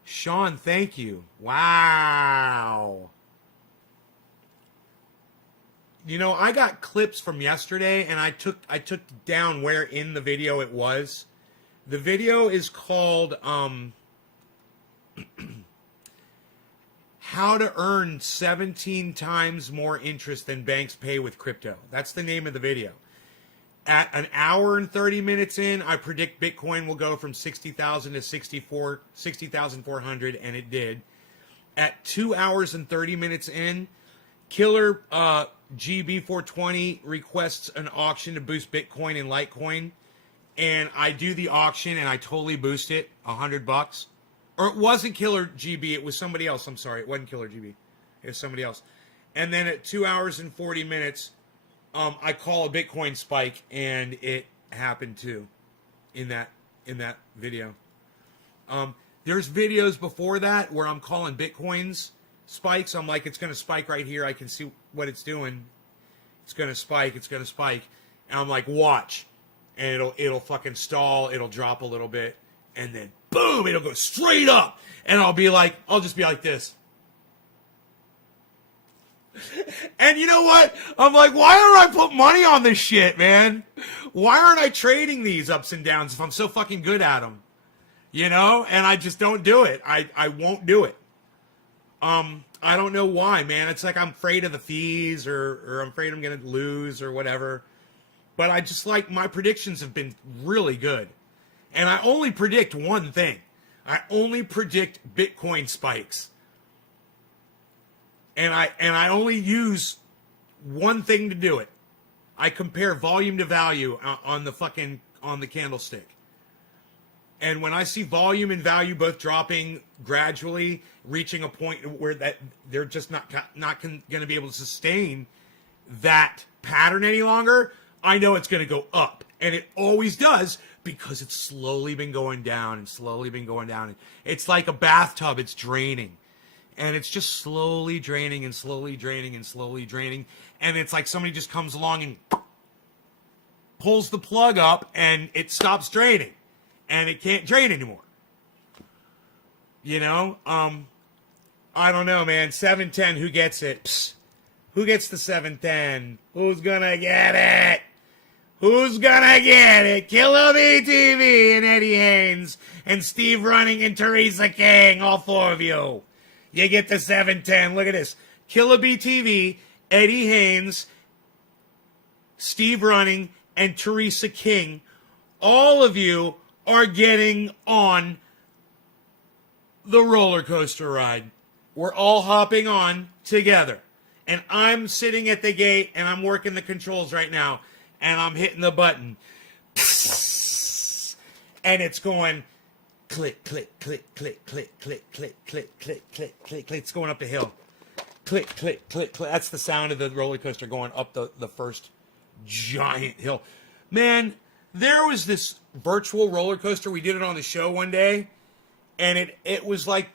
Sean, thank you. Wow. You know, I got clips from yesterday, and I took down where in the video it was. The video is called How to Earn 17 Times More Interest Than Banks Pay with Crypto. That's the name of the video. At an hour and 30 minutes in, I predict Bitcoin will go from 60,000 to 60,400, and it did. At 2 hours and 30 minutes in, Killer GB420 requests an auction to boost Bitcoin and Litecoin, and I do the auction and I totally boost it $100. Or it wasn't Killer GB, it was somebody else. I'm sorry, it wasn't Killer GB. It was somebody else. And then at 2 hours and 40 minutes, I call a Bitcoin spike, and it happened too in that video. There's videos before that where I'm calling Bitcoins spikes. I'm like, it's going to spike right here. I can see what it's doing. It's going to spike. It's going to spike. And I'm like, watch. And it'll fucking stall. It'll drop a little bit. And then, boom, it'll go straight up. And I'll just be like this. And you know what? I'm like, why don't I put money on this shit, man? Why aren't I trading these ups and downs if I'm so fucking good at them? You know? And I just don't do it. I won't do it. I don't know why, man. It's like I'm afraid of the fees or I'm afraid I'm going to lose or whatever. But I just like, my predictions have been really good. And I only predict one thing. I only predict Bitcoin spikes. And I only use one thing to do it. I compare volume to value on the candlestick. And when I see volume and value both dropping gradually, reaching a point where that they're just not going to be able to sustain that pattern any longer, I know it's going to go up. And it always does, because it's slowly been going down and slowly been going down. It's like a bathtub, it's draining. And it's just slowly draining and slowly draining and slowly draining. And it's like somebody just comes along and pulls the plug up and it stops draining. And it can't drain anymore. You know? I don't know, man. 710, who gets it? Psst. Who gets the 710? Who's gonna get it? Who's gonna get it? Killer BTV and Eddie Haynes and Steve Running and Teresa King. All four of you. You get the 710. Look at this. Killer BTV, Eddie Haynes, Steve Running, and Teresa King. All of you are getting on the roller coaster ride. We're all hopping on together. And I'm sitting at the gate and I'm working the controls right now. And I'm hitting the button. And it's going click, click, click, click, click, click, click, click, click, click, click, click. It's going up the hill. Click, click, click, click. That's the sound of the roller coaster going up the first giant hill. Man, there was this virtual roller coaster. We did it on the show one day. And it was like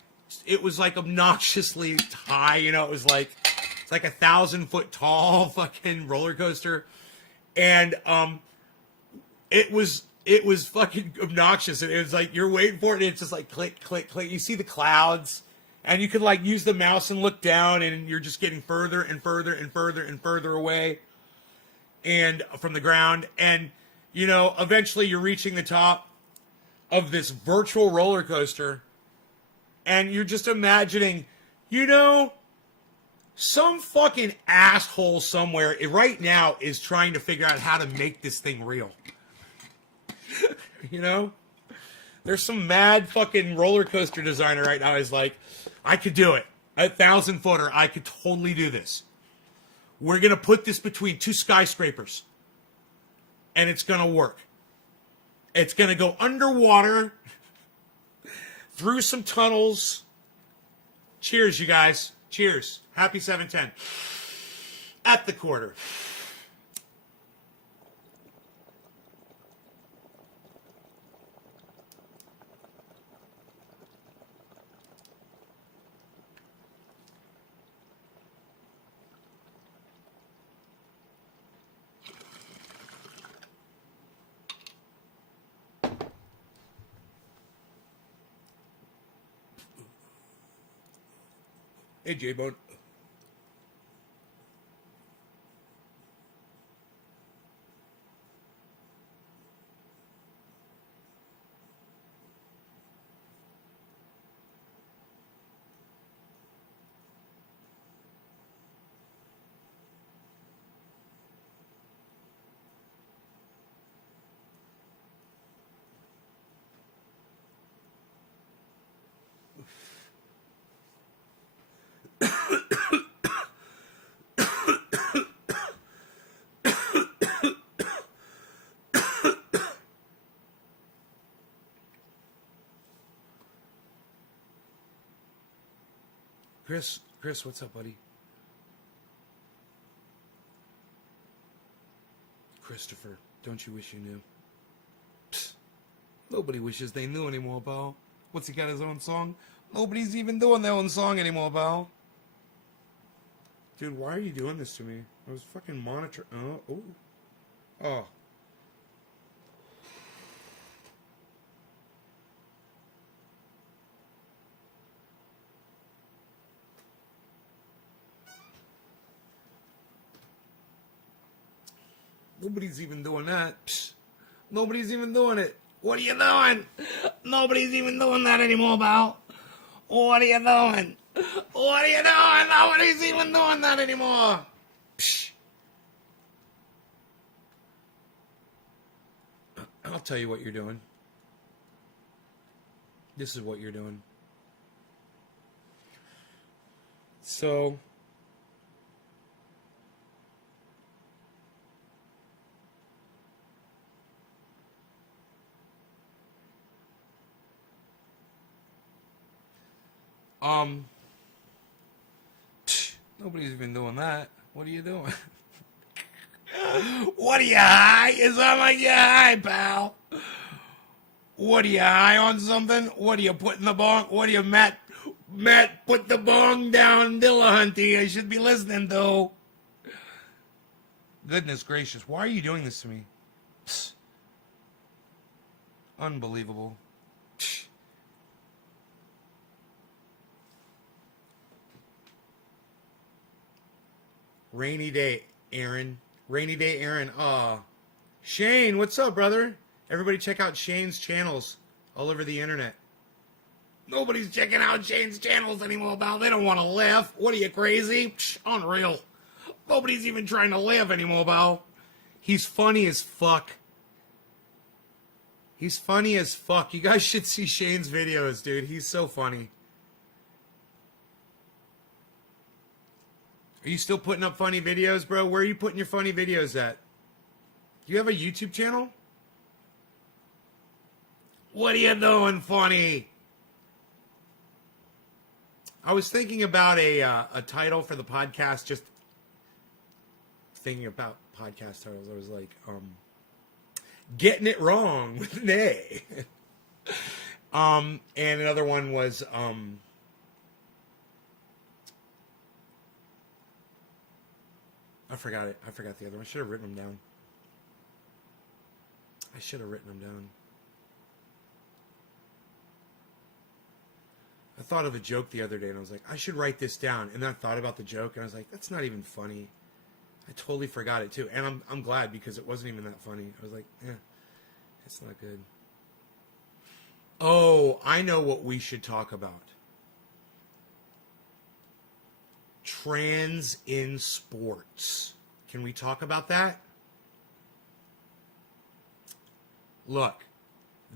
obnoxiously high. You know, it's like 1,000-foot tall fucking roller coaster. And it was it was fucking obnoxious. And it was like, you're waiting for it, and it's just like click, click, click. You see the clouds, and you could like use the mouse and look down, and you're just getting further and further and further and further away and from the ground. And, you know, eventually you're reaching the top of this virtual roller coaster, and you're just imagining, you know, some fucking asshole somewhere right now is trying to figure out how to make this thing real. You know? There's some mad fucking roller coaster designer right now who's like, I could do it. 1,000-footer, I could totally do this. We're going to put this between two skyscrapers, and it's going to work. It's going to go underwater, through some tunnels. Cheers, you guys. Cheers. Happy 710. At the quarter. Hey, J-Bone. Chris, what's up, buddy? Christopher, don't you wish you knew? Psst. Nobody wishes they knew anymore, pal. What's he got his own song? Nobody's even doing their own song anymore, pal. Dude, why are you doing this to me? I was fucking monitoring. Oh, oh. Oh. Nobody's even doing that. Psst. Nobody's even doing it. What are you doing? Nobody's even doing that anymore, pal. What are you doing? What are you doing? Nobody's even doing that anymore. Psh. I'll tell you what you're doing. This is what you're doing. So, nobody's even doing that. What are you doing? What are you high? Is that like you high, pal? What are you high on something? What are you putting the bong? What are you, Matt, put the bong down, Dillahunty. I should be listening, though. Goodness gracious, why are you doing this to me? Psst. Unbelievable. Psst. Rainy day, Aaron. Rainy day, Aaron. Aw. Shane, what's up, brother? Everybody check out Shane's channels all over the internet. Nobody's checking out Shane's channels anymore, pal. They don't want to laugh. What are you, crazy? Psh, unreal. Nobody's even trying to laugh anymore, pal. He's funny as fuck. He's funny as fuck. You guys should see Shane's videos, dude. He's so funny. Are you still putting up funny videos, bro? Where are you putting your funny videos at? Do you have a YouTube channel? What are you doing, funny? I was thinking about a title for the podcast, just thinking about podcast titles. I was like, Getting It Wrong with an A. And another one was, I forgot it. I forgot the other one. I should have written them down. I should have written them down. I thought of a joke the other day, and I was like, I should write this down. And then I thought about the joke, and I was like, that's not even funny. I totally forgot it, too. And I'm glad, because it wasn't even that funny. I was like, it's not good. Oh, I know what we should talk about. Trans in sports. Can we talk about that? Look,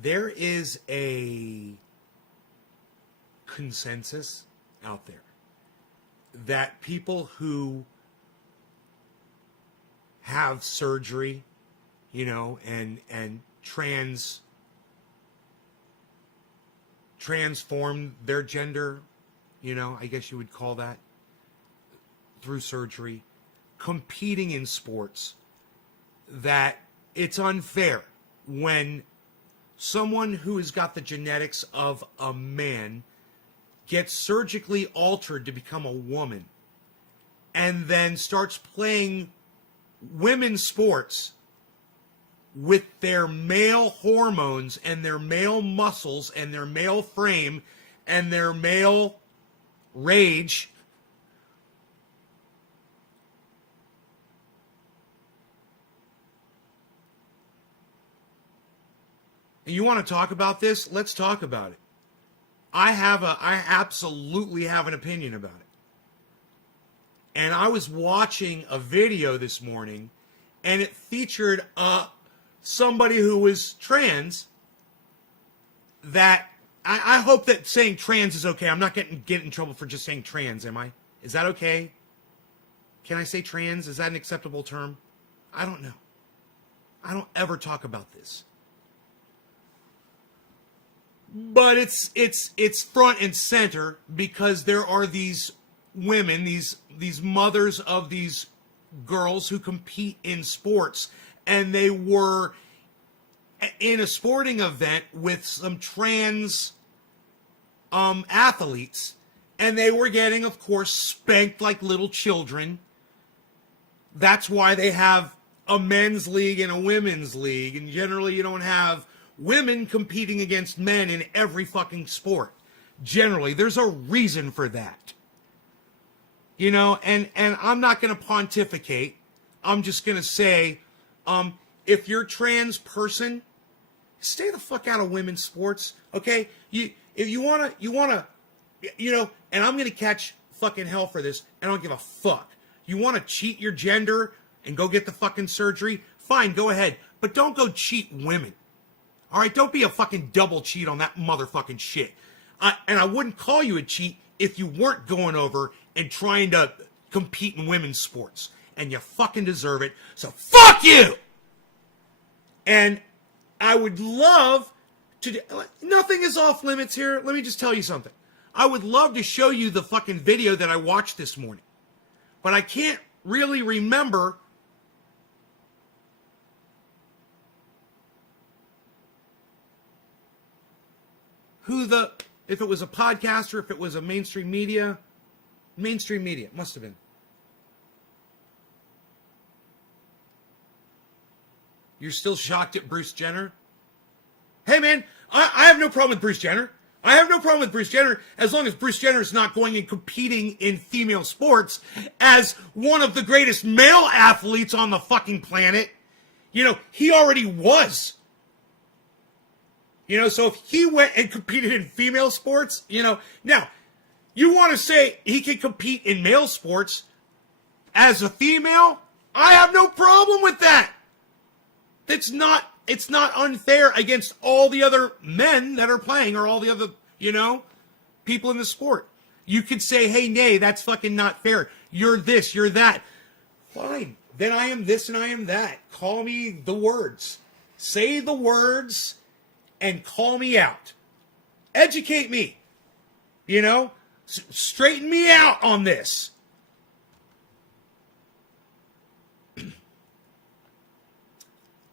there is a consensus out there that people who have surgery, and transform their gender, I guess you would call that, through surgery, competing in sports, that it's unfair when someone who has got the genetics of a man gets surgically altered to become a woman and then starts playing women's sports with their male hormones and their male muscles and their male frame and their male rage. And you want to talk about this? Let's talk about it. I absolutely have an opinion about it. And I was watching a video this morning, and it featured somebody who was trans. That I hope that saying trans is okay. I'm not get in trouble for just saying trans, am I? Is that okay? Can I say trans? Is that an acceptable term? I don't know. I don't ever talk about this. But it's front and center because there are these women, these mothers of these girls who compete in sports, and they were in a sporting event with some trans athletes, and they were getting, of course, spanked like little children. That's why they have a men's league and a women's league, and generally you don't have women competing against men in every fucking sport. Generally, there's a reason for that. And I'm not going to pontificate. I'm just going to say, if you're a trans person, stay the fuck out of women's sports, okay? If you want to, and I'm going to catch fucking hell for this, and I don't give a fuck. You want to cheat your gender and go get the fucking surgery? Fine, go ahead. But don't go cheat women. All right, don't be a fucking double cheat on that motherfucking shit. And I wouldn't call you a cheat if you weren't going over and trying to compete in women's sports. And you fucking deserve it. So fuck you! And I would love to... Nothing is off limits here. Let me just tell you something. I would love to show you the fucking video that I watched this morning. But I can't really remember... if it was a podcast or if it was a mainstream media. Mainstream media, must have been. You're still shocked at Bruce Jenner? Hey man, I have no problem with Bruce Jenner. I have no problem with Bruce Jenner as long as Bruce Jenner is not going and competing in female sports as one of the greatest male athletes on the fucking planet. He already was. So if he went and competed in female sports, now, you want to say he can compete in male sports as a female? I have no problem with that. It's not unfair against all the other men that are playing or all the other, people in the sport. You could say, hey, nay, that's fucking not fair. You're this, you're that. Fine. Then I am this and I am that. Call me the words. Say the words and call me out. Educate me. Straighten me out on this.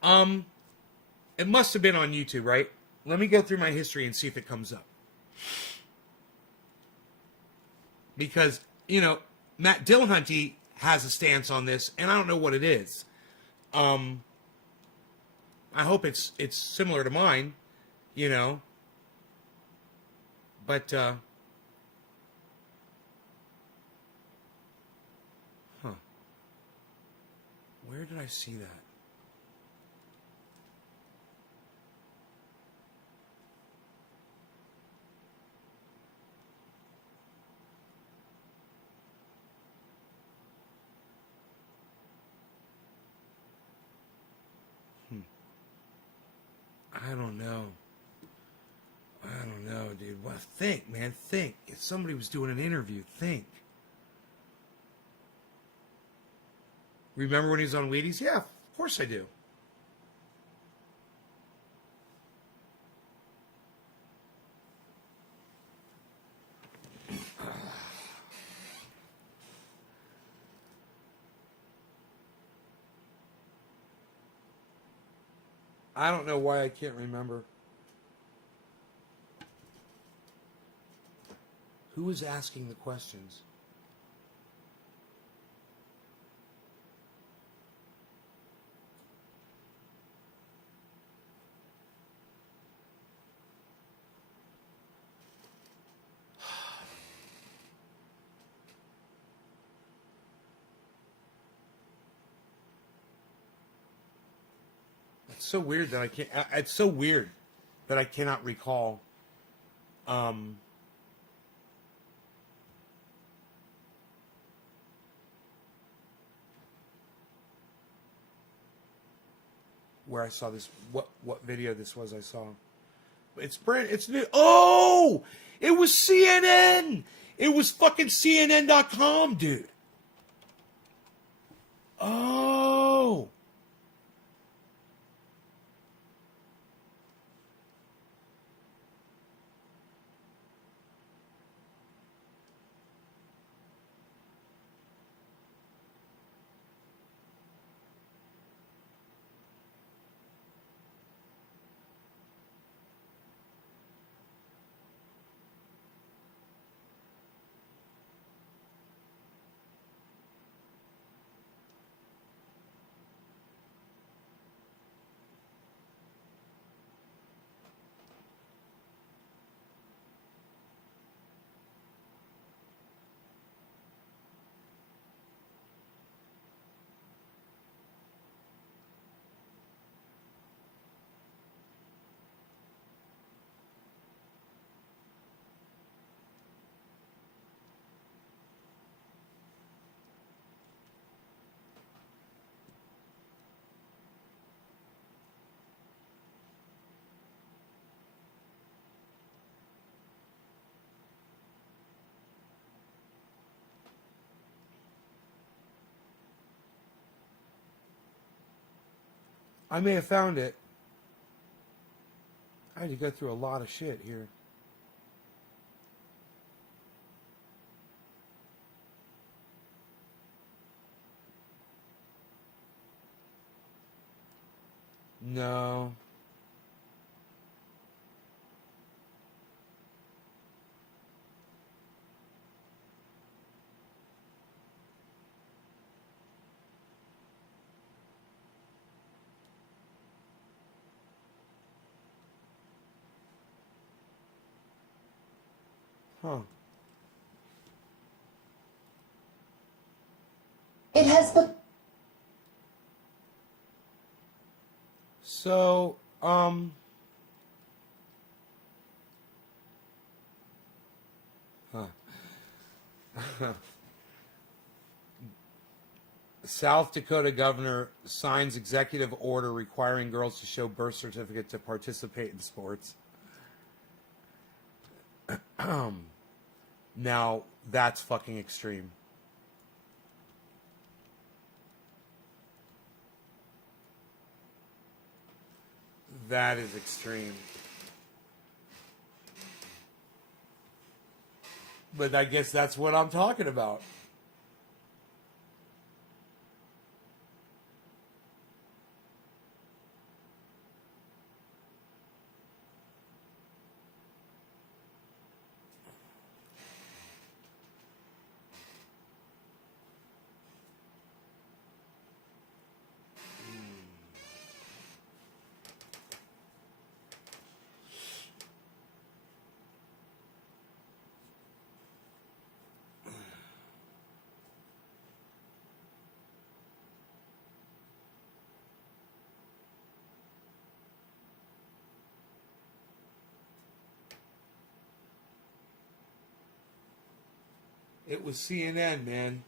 It must have been on YouTube, right? Let me go through my history and see if it comes up. Because, Matt Dillahunty has a stance on this, and I don't know what it is. I hope it's similar to mine, you know. But huh. Where did I see that? I don't know. I don't know, dude. Well, think, man. Think. If somebody was doing an interview, think. Remember when he was on Wheaties? Yeah, of course I do. I don't know why I can't remember. Who was asking the questions? It's so weird that I can't. It's so weird that I cannot recall. Um, where I saw this, what video this was I saw. It's brand, it's new. Oh, it was CNN. It was fucking CNN.com, dude. Oh. I may have found it. I had to go through a lot of shit here. No. Huh. It has the So, huh. South Dakota governor signs executive order requiring girls to show birth certificate to participate in sports. Now, that's fucking extreme. That is extreme. But I guess that's what I'm talking about. It was CNN, man.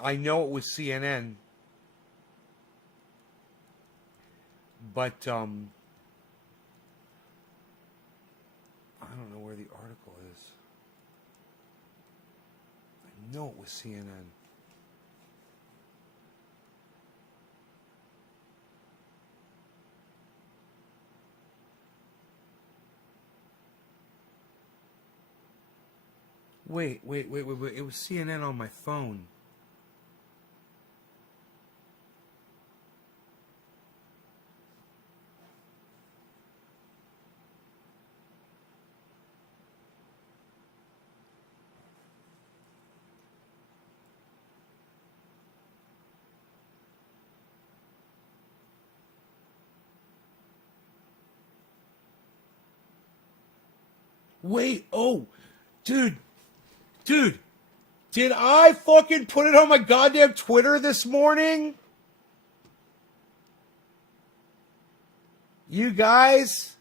I know it was CNN. But, I don't know where the article is. I know it was CNN. Wait. It was CNN on my phone. Wait, oh, dude, did I fucking put it on my goddamn Twitter this morning? You guys?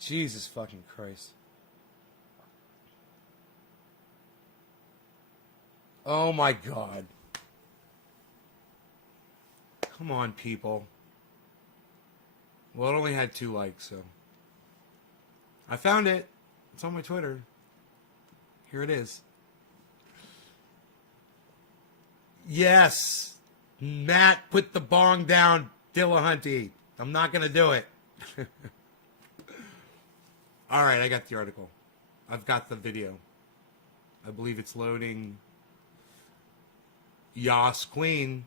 Jesus fucking Christ. Oh my God. Come on, people. Well, it only had 2 likes, so. I found it. It's on my Twitter. Here it is. Yes. Matt, put the bong down, Dillahunty. I'm not going to do it. All right, I got the article. I've got the video. I believe it's loading. Yas Queen.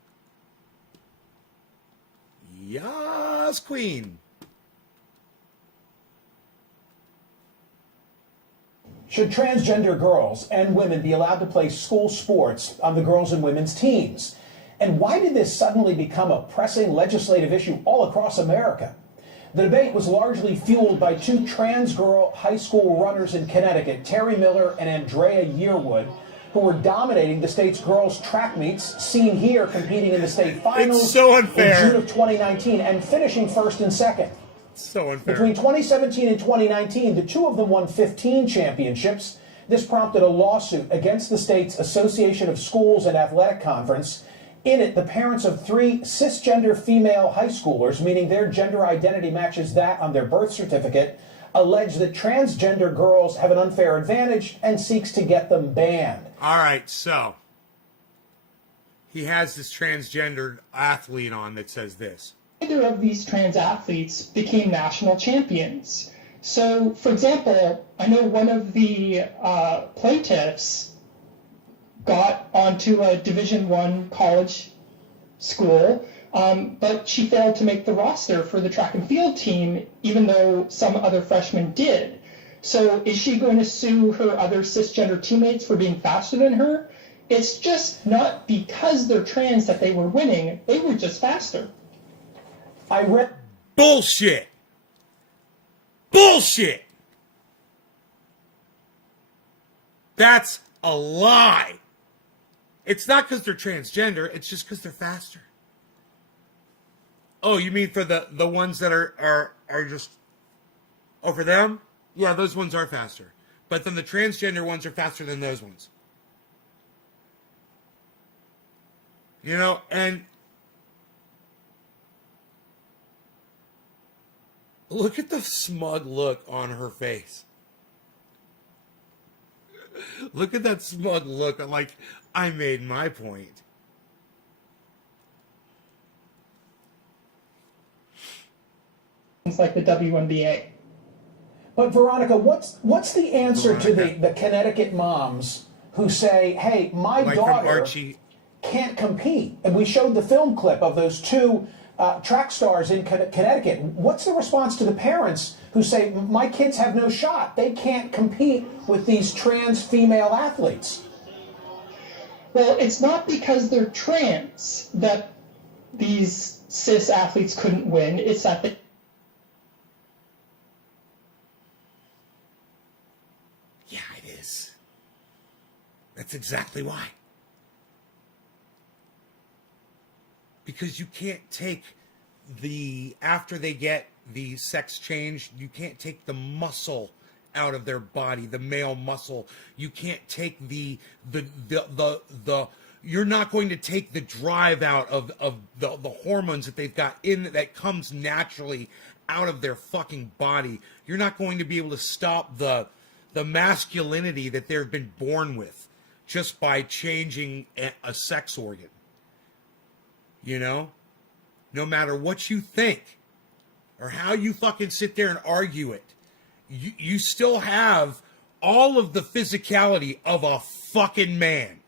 Yas Queen. Should transgender girls and women be allowed to play school sports on the girls and women's teams? And why did this suddenly become a pressing legislative issue all across America? The debate was largely fueled by 2 trans girl high school runners in Connecticut, Terry Miller and Andrea Yearwood, who were dominating the state's girls' track meets, seen here competing in the state finals it's so unfair. in June of 2019 and finishing first and second. So unfair. Between 2017 and 2019, the 2 of them won 15 championships. This prompted a lawsuit against the state's Association of Schools and Athletic Conference. In it, the parents of 3 cisgender female high schoolers, meaning their gender identity matches that on their birth certificate, allege that transgender girls have an unfair advantage and seeks to get them banned. All right, so he has this transgendered athlete on that says this. Neither of these trans athletes became national champions. So, for example, I know one of the plaintiffs got onto a Division I college school, but she failed to make the roster for the track and field team, even though some other freshmen did. So is she going to sue her other cisgender teammates for being faster than her? It's just not because they're trans that they were winning. They were just faster. I read... Bullshit. Bullshit. That's a lie. It's not because they're transgender. It's just because they're faster. Oh, you mean for the ones that are just... Oh, for them? Yeah, those ones are faster. But then the transgender ones are faster than those ones. You know, and... Look at the smug look on her face. Look at that smug look. Like, I made my point. It's like the WNBA. But Veronica, what's the answer to the Connecticut moms who say, hey, my daughter can't compete? And we showed the film clip of those 2 track stars in Connecticut. What's the response to the parents who say, my kids have no shot? They can't compete with these trans female athletes. Well, it's not because they're trans that these cis athletes couldn't win. It's that they... Yeah, it is. That's exactly why. Because you can't take after they get the sex change, you can't take the muscle out of their body, the male muscle. You can't take the you're not going to take the drive out of the hormones that they've got in that comes naturally out of their fucking body. You're not going to be able to stop the masculinity that they've been born with just by changing a sex organ. You know? No matter what you think or how you fucking sit there and argue it, you still have all of the physicality of a fucking man.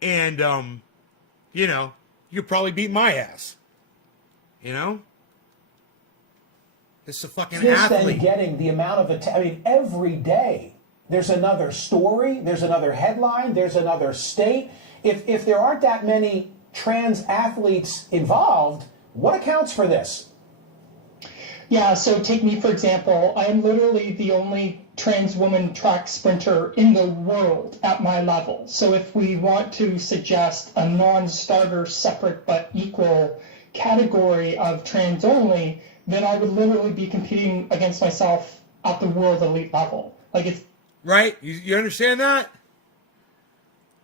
And, you know, you could probably beat my ass. You know? This is a fucking athlete. Then getting the amount of attention. I mean, every day there's another story, there's another headline, there's another state. If there aren't that many trans athletes involved, what accounts for this? Yeah, so take me for example. I am literally the only trans woman track sprinter in the world at my level. So if we want to suggest a non-starter, separate but equal category of trans only, then I would literally be competing against myself at the world elite level. Like it's right. You understand that?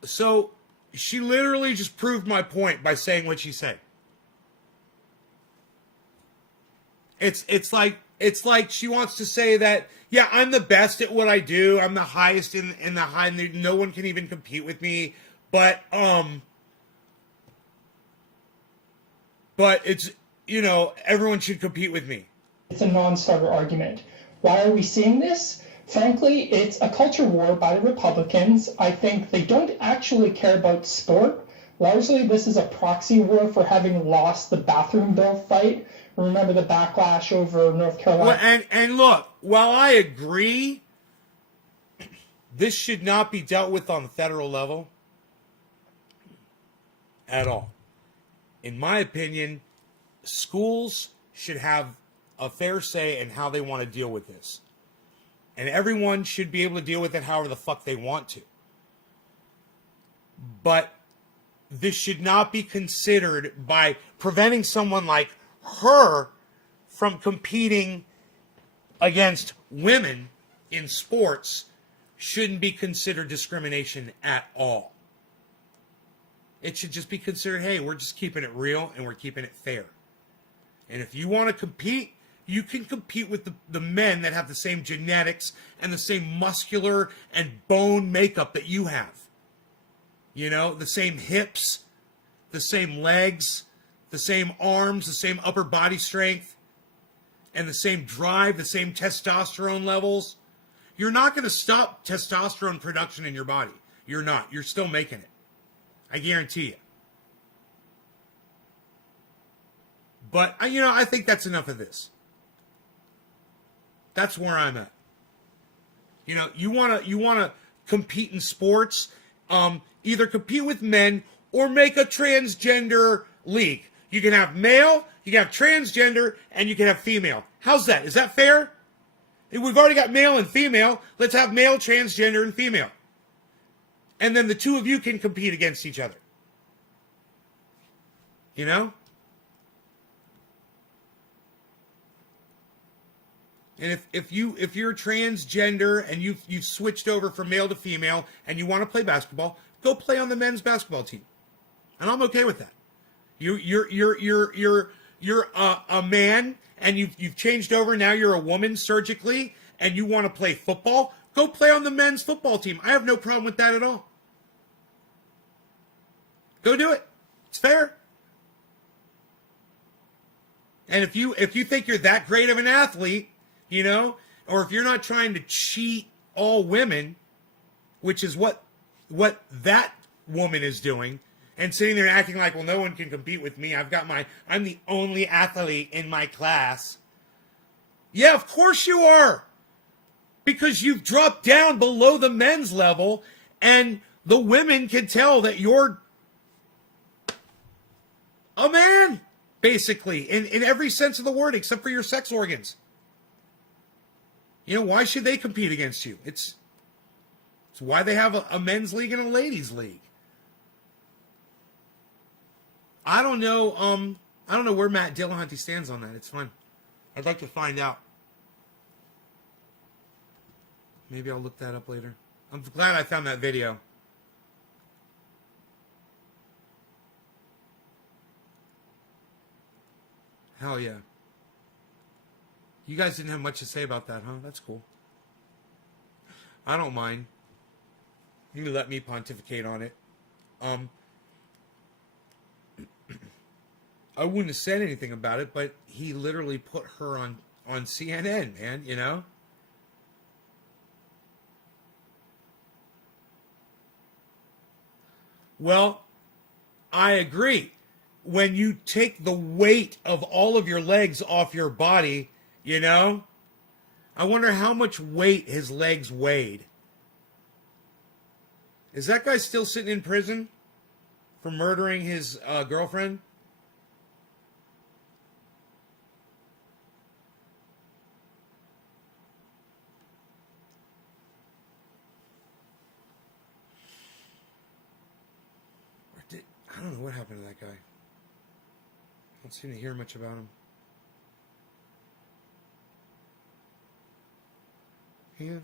So she literally just proved my point by saying what she said. It's like she wants to say that, yeah, I'm the best at what I do. I'm the highest in the high. No one can even compete with me. But it's, you know, everyone should compete with me. It's a non-starter argument. Why are we seeing this? Frankly, it's a culture war by the Republicans. I think they don't actually care about sport. Largely, this is a proxy war for having lost the bathroom bill fight. Remember the backlash over North Carolina? Well, and look, while I agree, this should not be dealt with on the federal level at all. In my opinion, schools should have a fair say in how they want to deal with this. And everyone should be able to deal with it however the fuck they want to. But this should not be considered by preventing someone like her from competing against women in sports shouldn't be considered discrimination at all. It should just be considered, hey, we're just keeping it real and we're keeping it fair. And if you want to compete, you can compete with the men that have the same genetics and the same muscular and bone makeup that you have. You know, the same hips, the same legs, the same arms, the same upper body strength, and the same drive, the same testosterone levels. You're not going to stop testosterone production in your body. You're not. You're still making it. I guarantee you. But, you know, I think that's enough of this. That's where I'm at. You know, you want to compete in sports, either compete with men or make a transgender league. You can have male, you can have transgender, and you can have female. How's that? Is that fair? We've already got male and female. Let's have male, transgender, and female. And then the two of you can compete against each other. You know? And if you're transgender and you've switched over from male to female and you want to play basketball, go play on the men's basketball team. And I'm okay with that. You're a man and you've changed over. Now you're a woman surgically and you want to play football. Go play on the men's football team. I have no problem with that at all. Go do it. It's fair. And if you think you're that great of an athlete, you know, or if you're not trying to cheat all women, which is what that woman is doing, and sitting there acting like, well, no one can compete with me. I'm the only athlete in my class. Yeah, of course you are. Because you've dropped down below the men's level, and the women can tell that you're a man, basically, in every sense of the word, except for your sex organs. You know, why should they compete against you? It's why they have a men's league and a ladies' league. I don't know where Matt Dillahunty stands on that. It's fun. I'd like to find out. Maybe I'll look that up later. I'm glad I found that video. Hell yeah. You guys didn't have much to say about that, huh? That's cool. I don't mind. You let me pontificate on it. I wouldn't have said anything about it, but he literally put her on CNN, man, you know? Well, I agree. When you take the weight of all of your legs off your body, you know, I wonder how much weight his legs weighed. Is that guy still sitting in prison for murdering his girlfriend? I don't know what happened to that guy. I don't seem to hear much about him. Yeah.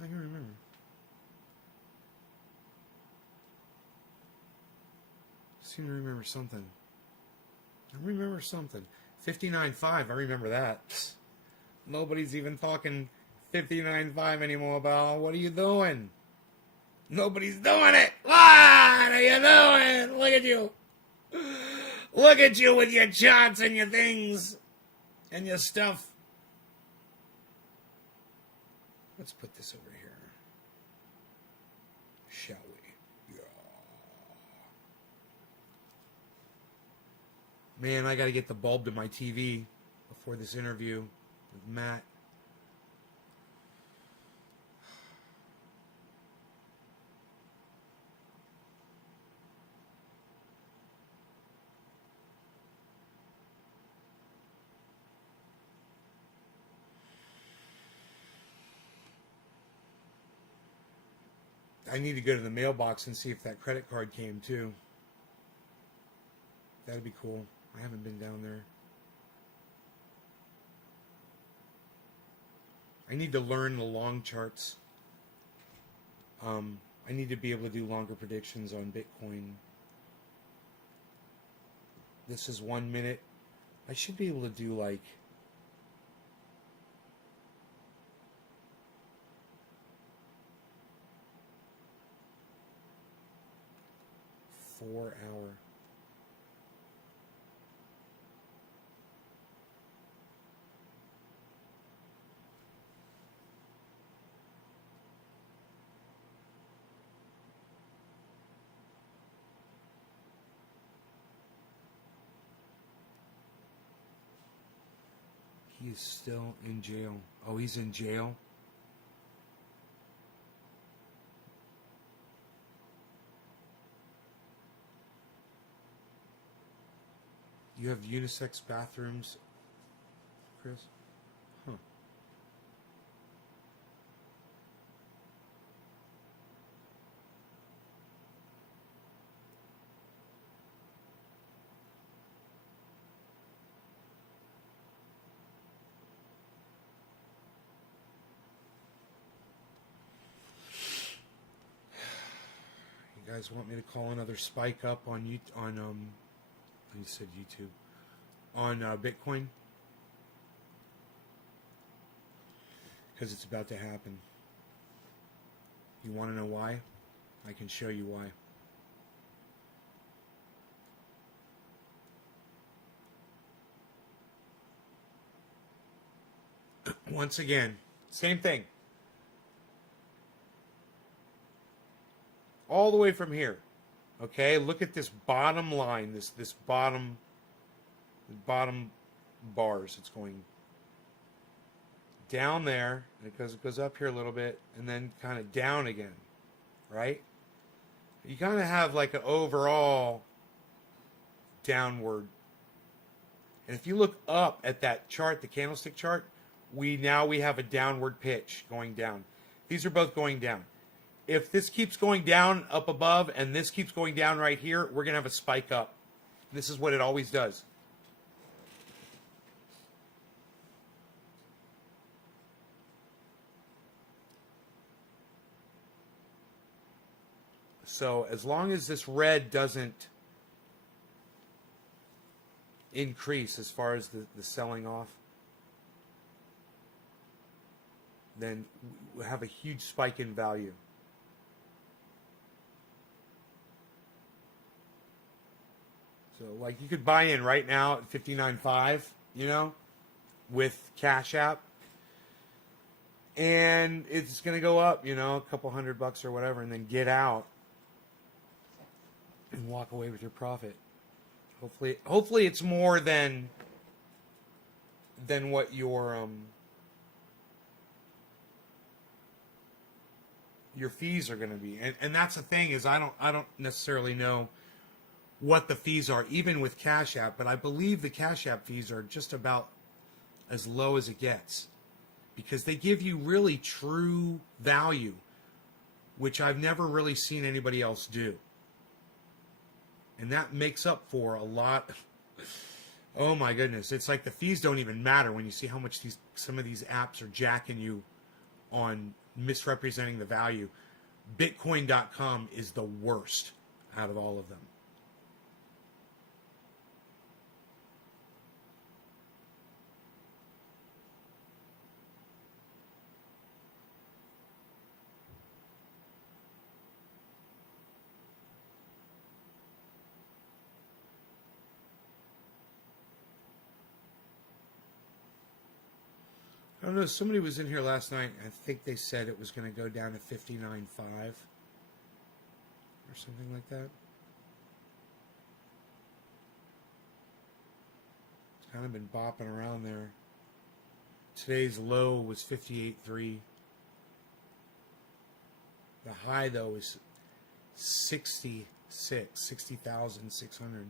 I can remember. I seem to remember something. I remember something. 59.5, I remember that. Nobody's even talking 59.5 anymore, Bal. What are you doing? Nobody's doing it. What are you doing? Look at you. Look at you with your charts and your things and your stuff. Let's put this over here. Shall we? Yeah. Man, I got to get the bulb to my TV before this interview with Matt. I need to go to the mailbox and see if that credit card came too. That'd be cool. I haven't been down there. I need to learn the long charts. I need to be able to do longer predictions on Bitcoin. This is 1 minute. I should be able to do like four-hour. He is still in jail. Oh, he's in jail? You have unisex bathrooms, Chris? Huh. You guys want me to call another spike up on you you said YouTube on Bitcoin? Because it's about to happen. You want to know why? I can show you why. Once again, same thing. All the way from here. Okay, look at this bottom line, this bottom bars. It's going down there, and it goes up here a little bit, and then kind of down again, right? You kind of have like an overall downward. And if you look up at that chart, the candlestick chart, we have a downward pitch going down. These are both going down. If this keeps going down up above and this keeps going down right here, we're going to have a spike up. This is what it always does. So as long as this red doesn't increase as far as the selling off, then we have a huge spike in value. So like you could buy in right now at 59.5, you know, with Cash App. And it's going to go up, you know, a couple $100 or whatever, and then get out and walk away with your profit. Hopefully it's more than what your fees are going to be. And that's the thing is I don't necessarily know what the fees are even with Cash App, but I believe the Cash App fees are just about as low as it gets, because they give you really true value, which I've never really seen anybody else do. And that makes up for a lot. Oh my goodness. It's like the fees don't even matter when you see how much some of these apps are jacking you on misrepresenting the value. Bitcoin.com is the worst out of all of them. I don't know, somebody was in here last night. I think they said it was going to go down to 59.5 or something like that. It's kind of been bopping around there. Today's low was 58.3. The high, though, is 60,600.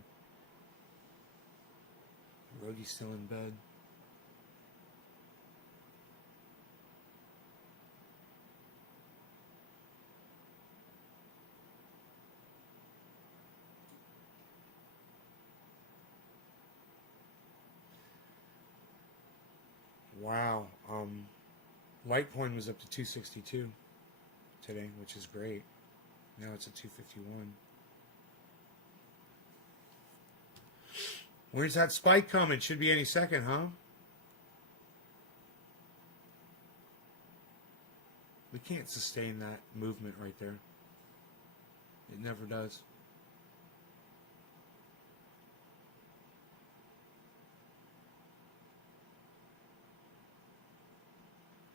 Rogi's still in bed. Wow. Litecoin was up to 262 today, which is great. Now it's at 251. Where's that spike coming? Should be any second, huh? We can't sustain that movement right there. It never does.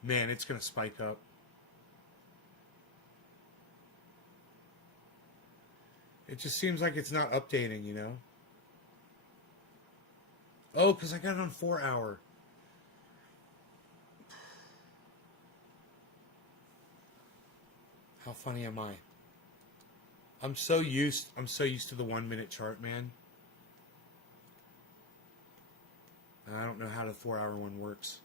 Man, it's going to spike up. It just seems like it's not updating, you know? Oh, because I got it on 4 hour. How funny am I? I'm so used to the 1 minute chart, man. And I don't know how the 4 hour one works.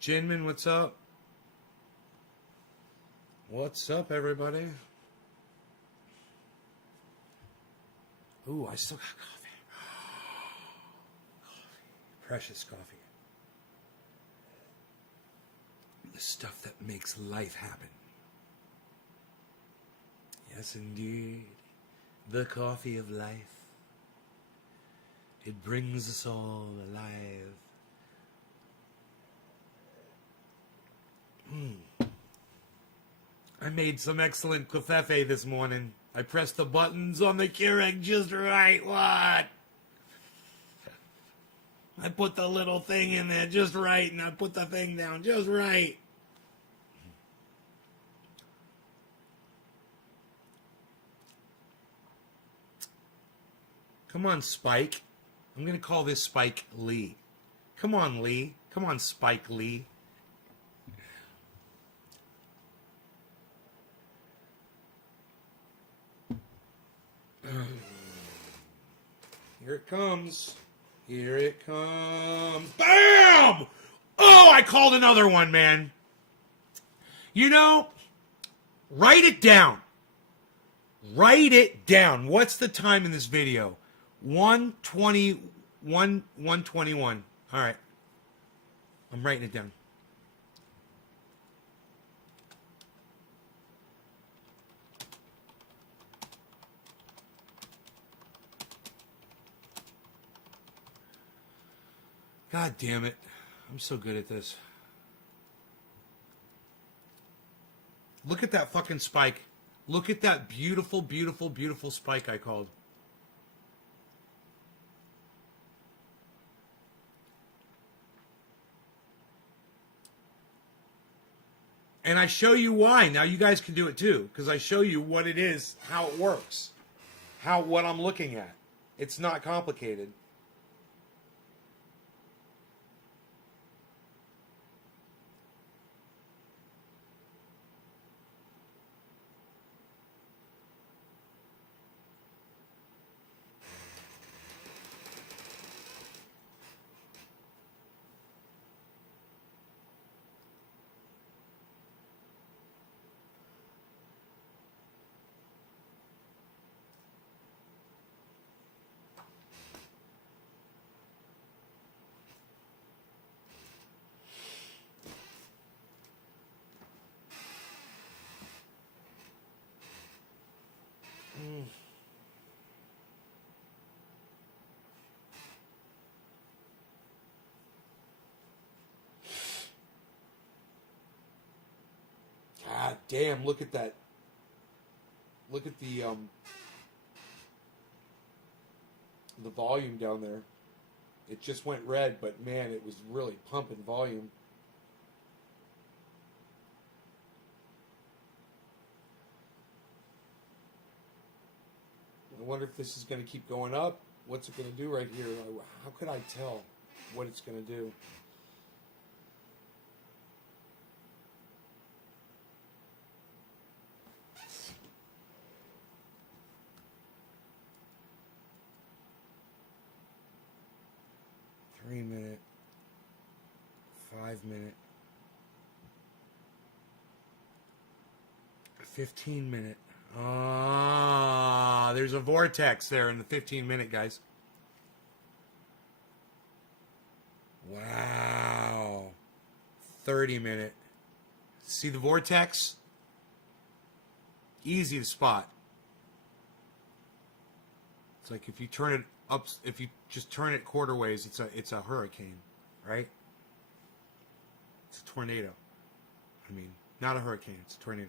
Jinmin, what's up? What's up, everybody? Ooh, I still got coffee. Coffee. Precious coffee. The stuff that makes life happen. Yes, indeed. The coffee of life. It brings us all alive. I made some excellent covfefe this morning. I pressed the buttons on the Keurig just right. What? I put the little thing in there just right, and I put the thing down just right. Come on, Spike. I'm going to call this Spike Lee. Come on, Lee. Come on, Spike Lee. Here it comes. Here it comes. Bam! Oh, I called another one, man. You know, write it down. Write it down. What's the time in this video? 1:21. All right. I'm writing it down. God damn it. I'm so good at this. Look at that fucking spike. Look at that beautiful, beautiful, beautiful spike I called. And I show you why. Now you guys can do it too, because I show you what it is, how it works, what I'm looking at. It's not complicated. God damn, look at that. Look at the volume down there. It just went red, but man, it was really pumping volume. I wonder if this is going to keep going up. What's it going to do right here? How could I tell what it's going to do? Minute, 5 minute, 15 minute. Ah, there's a vortex there in the 15 minute, guys. Wow. 30 minute. See the vortex? Easy to spot. It's like if you turn it up, if you just turn it quarter ways, it's a hurricane, right? It's a tornado. I mean, not a hurricane, it's a tornado.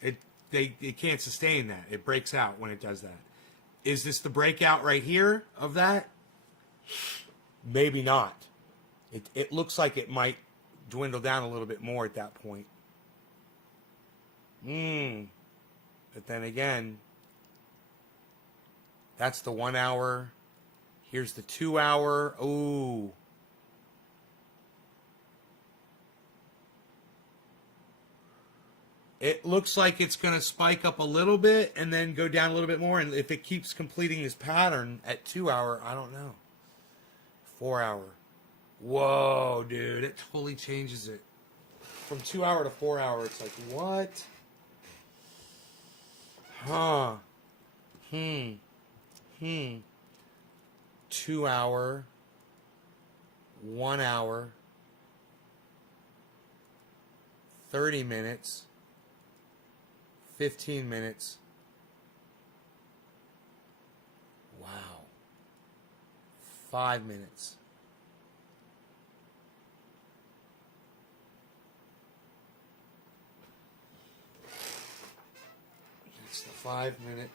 It can't sustain that. It breaks out when it does that. Is this the breakout right here of that? Maybe not. It looks like it might dwindle down a little bit more at that point. But then again, that's the 1 hour. Here's the 2 hour. Ooh. It looks like it's going to spike up a little bit and then go down a little bit more. And if it keeps completing this pattern at 2 hour, I don't know. 4 hour. Whoa, dude. It totally changes it. From 2 hour to 4 hour, it's like, what? Huh. 2 hour, 1 hour, 30 minutes, 15 minutes. Wow. 5 minutes. That's the 5 minute.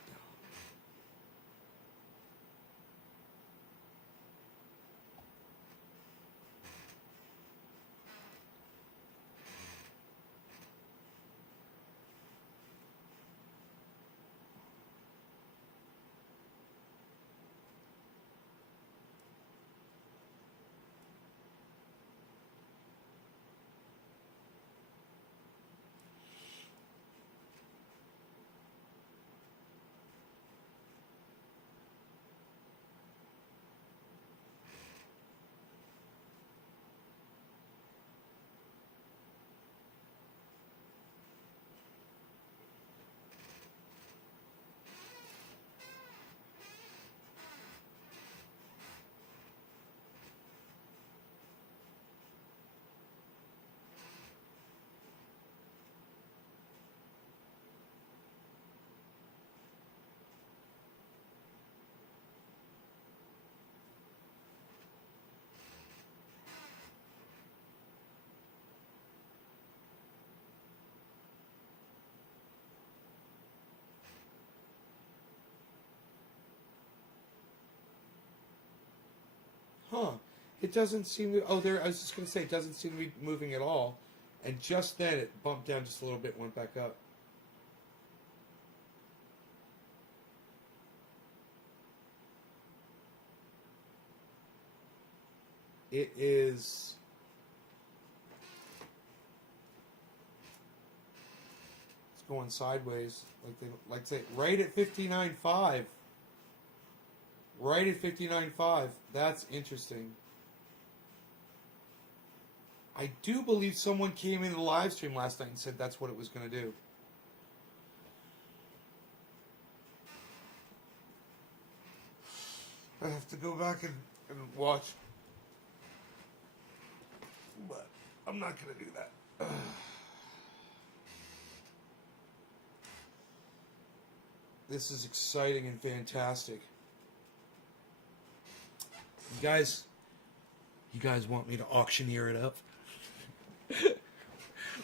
It doesn't seem to. Oh, there. I was just going to say it doesn't seem to be moving at all, and just then it bumped down just a little bit, went back up. It is. It's going sideways, like to say, right at 59.5. Right at 59.5. That's interesting. I do believe someone came into the live stream last night and said that's what it was going to do. I have to go back and watch. But I'm not going to do that. This is exciting and fantastic. You guys want me to auctioneer it up?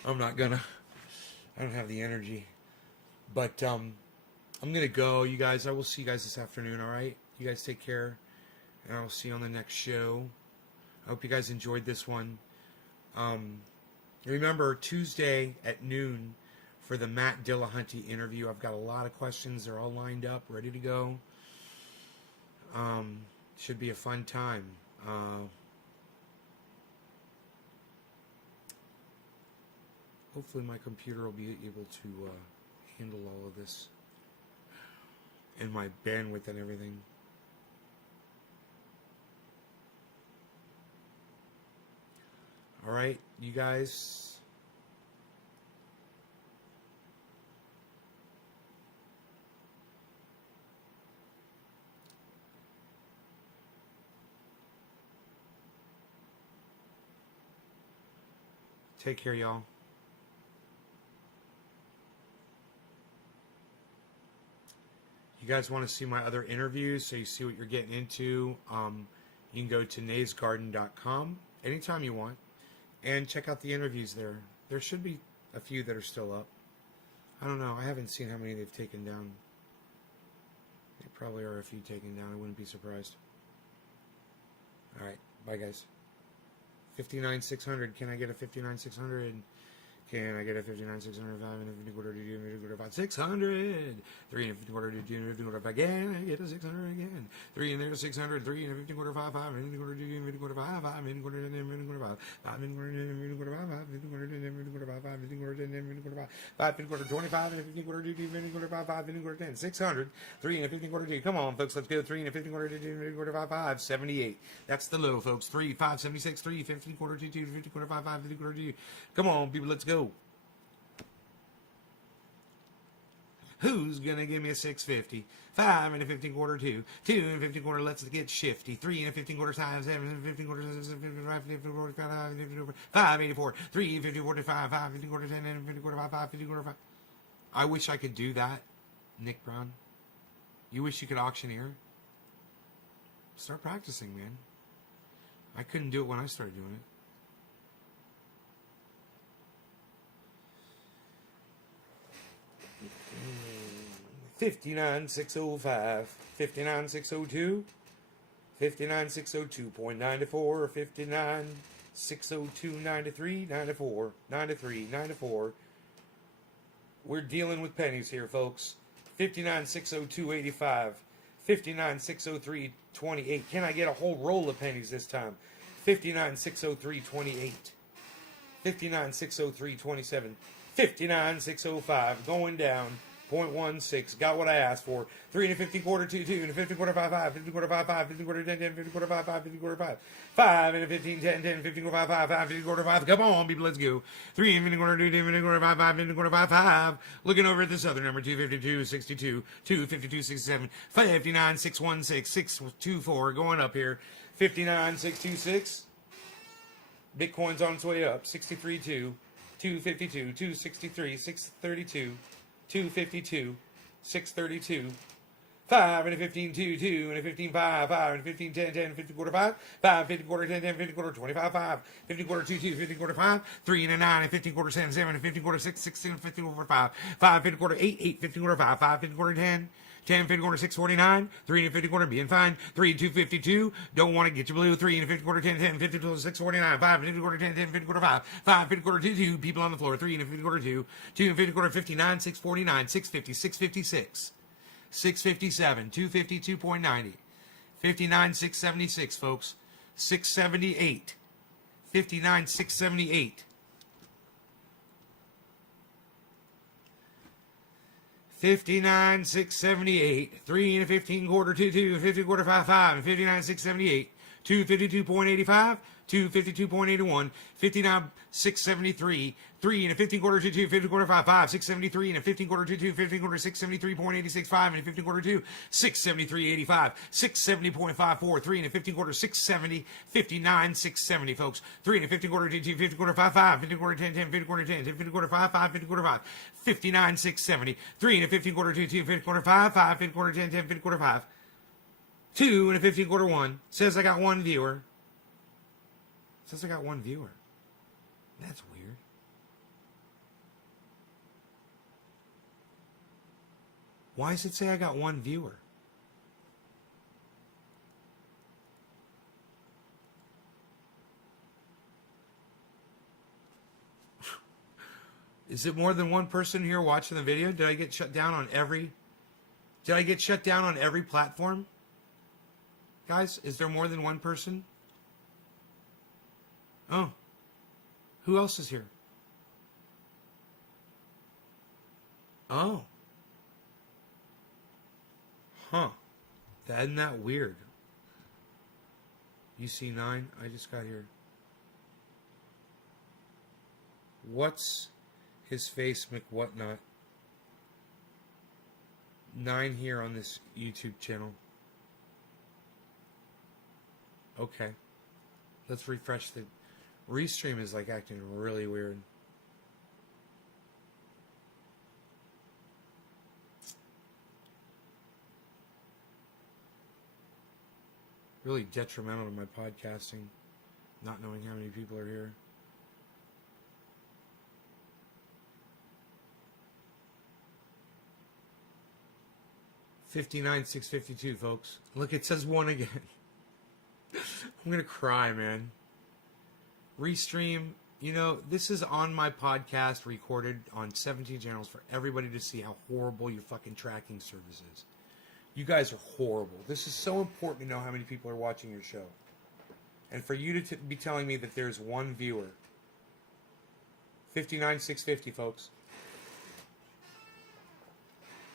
I'm not gonna. I don't have the energy. But I'm gonna go, you guys. I will see you guys this afternoon, alright? You guys take care. And I will see you on the next show. I hope you guys enjoyed this one. Remember, Tuesday at noon for the Matt Dillahunty interview. I've got a lot of questions. They're all lined up, ready to go. Should be a fun time. Hopefully my computer will be able to handle all of this. And my bandwidth and everything. Alright, you guys. Take care, y'all. You guys want to see my other interviews so you see what you're getting into, you can go to naysgarden.com anytime you want and check out the interviews there. There should be a few that are still up. I don't know. I haven't seen how many they've taken down. There probably are a few taken down. I wouldn't be surprised. All right. Bye, guys. 59,600. Can I get a 59,600? Can I get a 59,600? 5 and a 50 quarter to do, 50 quarter 5, 600. 3 and a 50 quarter to do, 50 quarter 5 again. I get a 600 again. 3 and there's 600. 3 and a 50 quarter 5, 5 and a 50 quarter to do, 50 quarter 5, 5 and a quarter to 10, 50 quarter 5, 5 and a quarter to 10, 50 quarter 5, 5 50 quarter to 10, 50 quarter 5, 5 50 quarter to 10, 50 quarter 5, 5 50 quarter 25 and a 50 quarter to do, 50 quarter 5, 5 50 quarter 10, 600. 3 and a 50 quarter to do. Come on, folks, let's go. 3 and a 50 quarter to do, 50 quarter 5, 5 78. That's the low, folks. 3 5 76. 3 50 quarter to 2, 50 quarter 5, 5 50 quarter to 2. Come on, people, let's go. Who's gonna give me a 650? 5 and a 15 quarter 2. 2 and a 15 quarter, let's get shifty. 3 and a 15 quarter times 7 and a 15 quarter 55, 50 quarter 5, 50 quarter 584. 3 and 50 quarter 5, 5 50 quarter 10 and 50 quarter 5, 5 50 quarter 5. I wish I could do that, Nick Brown. You wish you could auctioneer? Start practicing, man. I couldn't do it when I started doing it. $59,605, $59,602, $59,602.94, $59,602.93, $94, $93, $94. We're dealing with pennies here, folks. $59,602.85, $59,603.28. Can I get a whole roll of pennies this time? $59,603.28, $59,603.27, $59,605 going down. 0.16. Got what I asked for. 3 and a 50 quarter 2, 2 and a 50 quarter 5, 5, 50 quarter 5, 5, 50 quarter 10, 10, 50 quarter 5, 5, 50 quarter 5, 5 and a 15, 10, 10, 50 quarter 5, 5, 5, 50 quarter 5. Come on, people, let's go. 3 and 50 quarter 2, 2, 50 quarter 5, 5, 50 quarter 5, 5. Looking over at this other number, 252, 62, 252, 67, 59, 616, 624. Going up here. 59, 626. Bitcoin's on its way up. 63, 2, 252, 263, 632. 252, 632, 5 and a 15, 2, 2 and a 15, 5, 5 and a 15, 10, 10, 50 quarter 5, 5, 50 quarter 10, 10, 50 quarter 25, 5, 50 quarter 2, 2, 50 quarter 5, 3 and a 9 and 15 quarter 7, 7 and 15 quarter 6, 16 and 15 quarter 5, 5, 50 quarter 8, 8, 50 quarter 5, 5, 50 quarter 10, 10 50 quarter 649, 3 and 50 quarter being fine, 3 252, don't want to get your blue, 3 and 50 quarter 10 10 50 649, 5 and 50 quarter 10 10 50 quarter 5, 5 50 quarter 2 2, people on the floor, 3 and 50 quarter 2, 2 and 50 quarter 59, 649, 650, 656, 657, 250 2.90, 59 676 folks, 678, 59 678. 59 678, 3 and a 15 quarter 2 2, 50 quarter 5 5, and 59 678, 252.85, 252.81, 59 673, 3 and a 15 quarter 2 2, 50 quarter 5 5, 673 and a 15 quarter 2 2, 15 quarter 673.86 5, and a 15 quarter 2, 673.85, 670.54, 3 and a 15 quarter 670, 59 670 folks, 3 and a 15 quarter 2 2, 50 quarter 5 5, 50 quarter 10 10, 50 quarter 10 10, 50 quarter 5 5, 50 quarter 5, 59 670, 3 and a 15 quarter 2 2, 50 quarter 5 5, 50 quarter 10 10, 50 quarter 5, 2 and a 15 quarter 1, says I got one viewer. Says I got one viewer. That's weird. Why does it say I got one viewer? Is it more than one person here watching the video? Did I get shut down on every platform? Guys, is there more than one person? Oh. Who else is here? Oh. Huh. Isn't that weird? UC9, I just got here. What's his face, McWhatnot? 9 here on this YouTube channel. Okay. Let's refresh the... Restream is like acting really weird. Really detrimental to my podcasting, not knowing how many people are here. $59 $652, folks. Look, it says one again. I'm gonna cry, man. Restream, you know, this is on my podcast, recorded on 17 channels for everybody to see how horrible your fucking tracking service is. You guys are horrible. This is so important to know how many people are watching your show. And for you to be telling me that there's one viewer. 59 650, folks.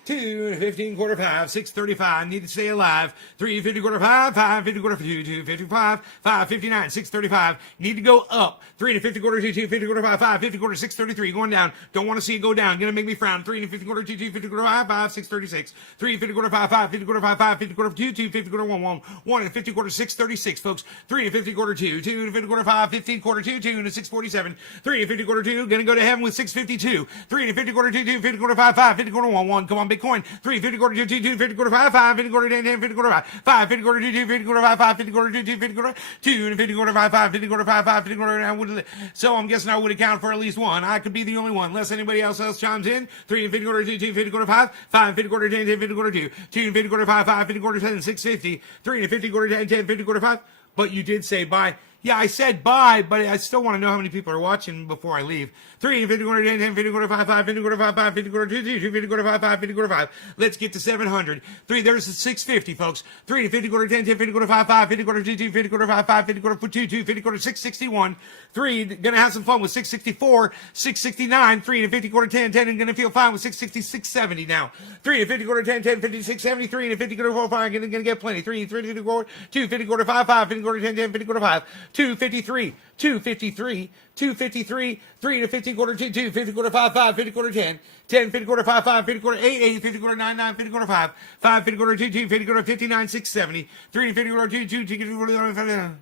2 and 15 quarter 5, 635, need to stay alive. 3 50 quarter 5, 5 50 quarter 2, 2 55, 5 59, 635, need to go up. 3 and 50 quarter 2, 2 50 quarter 5, 5 50 quarter 633, going down. Don't want to see it go down, gonna make me frown. 3 and 50 quarter 2, 2 50 quarter 5, 5 636, 3 and 50 quarter 5, 5 50 quarter 5, 5 50 quarter 2, 2 50 quarter 1, 1, 1 and 50 quarter 636, folks. 3 and 50 quarter 2, 2 and 50 quarter 5, 15 quarter 2, 2 and 647, 3 and 50 quarter 2, gonna go to heaven with 652, 3 and 50 quarter 2, 2 50 quarter 5, 5 50 quarter 1, 1, come on, Bitcoin. 3 50 quarter 2 2 2 50 quarter 5 5 50 quarter 10 10 50 quarter 5 5 50 quarter 2 2 50 quarter 5 5 50 quarter 2 2 50 quarter 2 and 50 quarter 5 5 50 quarter 5 5 50 quarter. So I'm guessing I would account for at least one. I could be the only one, unless anybody else chimes in. 3 and 50 quarter 2 2 50 quarter 5 5 50 quarter 10 10 50 quarter 2 2 and 50 quarter 5 5 50 quarter 10 650 3 and 50 quarter 10 10 50 quarter 5. But you did say bye. Yeah, I said bye, but I still want to know how many people are watching before I leave. 3 and 50 quarter 10 10 50 quarter 5 5 50 quarter 5 5 50 quarter 2 2 2 50 quarter 5 5 50 quarter 5. Let's get to 700. 3, there's the 650, folks. 3 and 50 quarter 10 10 50 quarter 5 5 50 quarter 2 2 50 quarter 5 5 50 quarter 2 2 50 quarter 661. 3, gonna have some fun with 664, 669. 3 and 50 quarter 10 10 and gonna feel fine with 660 670 now. 3 and 50 quarter 10 10 50 670. 3 and 50 quarter 4 5 gonna get plenty. 3 and 50 quarter 2 50 quarter 5 5 50 quarter 10 10 50 quarter 5 253 253 253 3 to 50 quarter 2 2 50 quarter 5 5 50 quarter 10 10 50 quarter 5 5 50 quarter 8 8 50 quarter 9 9 50 quarter 5 5 50 quarter 2 2 50 quarter 59 670 3 to 50 quarter 2 2 2 50 quarter.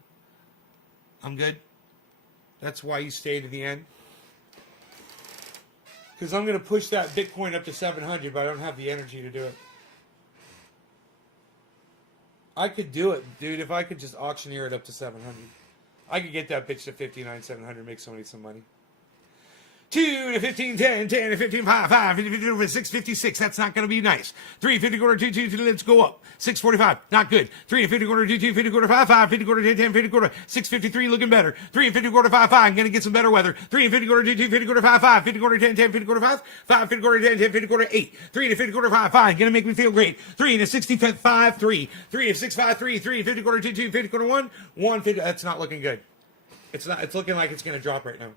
I'm good. That's why you stay to the end, because I'm going to push that Bitcoin up to 700, but I don't have the energy to do it. I could do it, dude, if I could just auctioneer it up to 700. I could get that bitch to 59 700, make somebody some money. 2 to 15, 10, 10 to 15, 5, 5, 50, 50 over 656. That's not going to be nice. 3, 50 quarter, 2, 2, 2, let's go up. 645, not good. 3 to 50 quarter, 2, 2, 50 quarter, 5, 5, 50 quarter, 10, 10, 50 quarter, 653, looking better. 3 and 50 quarter, 5, 5, I'm going to get some better weather. 3 and 50 quarter, 2, 2, 50 quarter, 5, 5, 50 quarter, 10, 10, 50 quarter, 5, 5, 50 quarter, 10, 10, 50 quarter, 8. 3 to 50 quarter, 5, 5, going to make me feel great. 3 and a 65, 3. 3 and 6, 5, 3, 3 and 50 quarter, 2, 2, 50 quarter, 1, 1, 50. That's not looking good. It's not, it's looking like it's going to drop right now.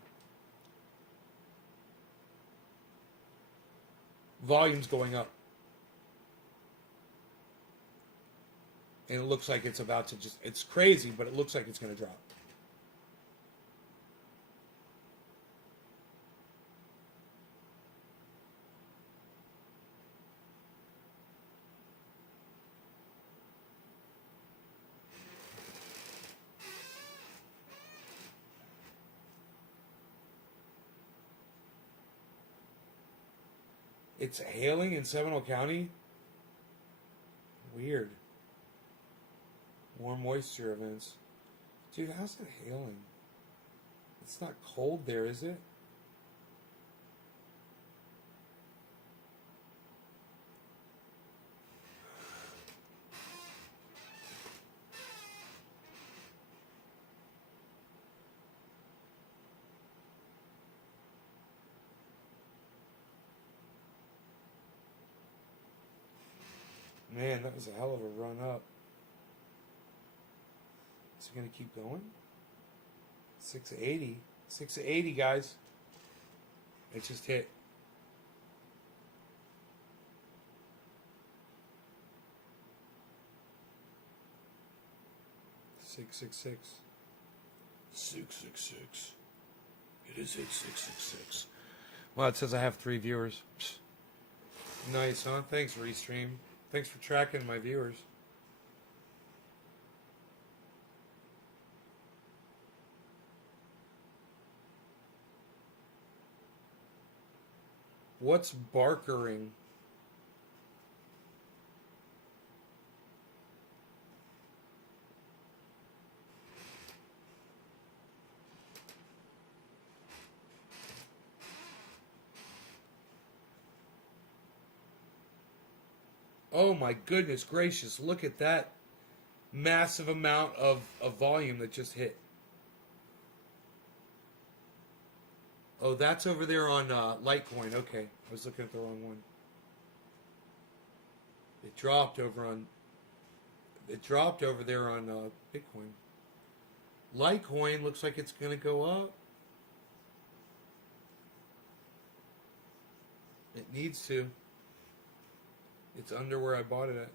Volume's going up. And it looks like it's about to just, it's crazy, but it looks like it's going to drop. It's hailing in Seminole County? Weird. Warm moisture events. Dude, how's it hailing? It's not cold there, is it? Man, that was a hell of a run up. Is it going to keep going? 680. 680, guys. It just hit. Six, 666. It is hit 666. Well, it says I have 3 viewers. Nice, huh? Thanks, Restream. Thanks for tracking my viewers. What's barkering? Oh my goodness gracious, look at that massive amount of volume that just hit. Oh, that's over there on Litecoin. Okay, I was looking at the wrong one. It dropped over there on Bitcoin. Litecoin looks like it's going to go up. It needs to. It's under where I bought it at.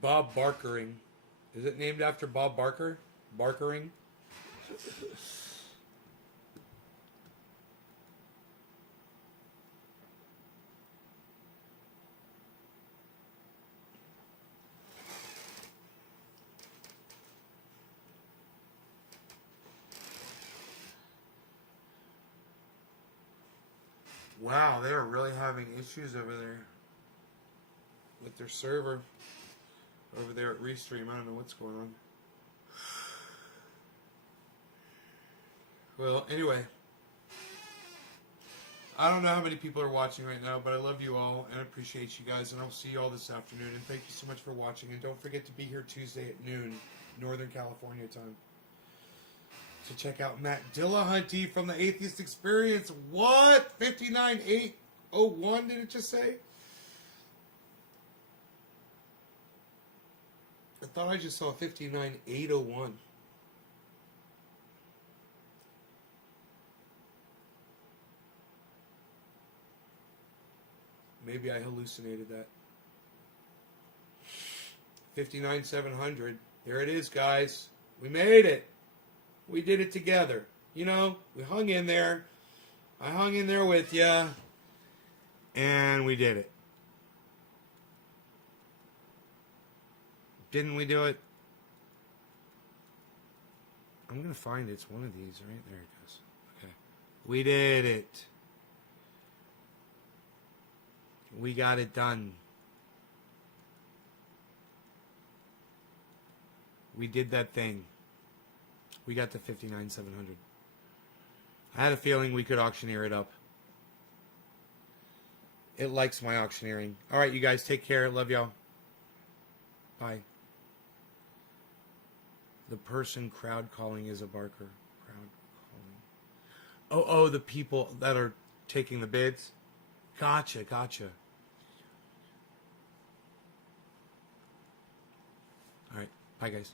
Bob Barkering. Is it named after Bob Barker? Barkering? Wow, they are really having issues over there with their server over there at Restream. I don't know what's going on. Well, anyway, I don't know how many people are watching right now, but I love you all and I appreciate you guys, and I'll see you all this afternoon. And thank you so much for watching. And don't forget to be here Tuesday at noon, Northern California time. So check out Matt Dillahunty from the Atheist Experience. What? 59801, did it just say? I thought I just saw 59801. Maybe I hallucinated that. 59700. There it is, guys. We made it. We did it together. You know, we hung in there. I hung in there with you. And we did it. Didn't we do it? I'm going to find it. It's one of these, right? There it goes. Okay. We did it. We got it done. We did that thing. We got to 59,700. I had a feeling we could auctioneer it up. It likes my auctioneering. All right, you guys, take care. Love y'all. Bye. The person crowd calling is a barker. Crowd calling. Oh, the people that are taking the bids. Gotcha. All right, bye, guys.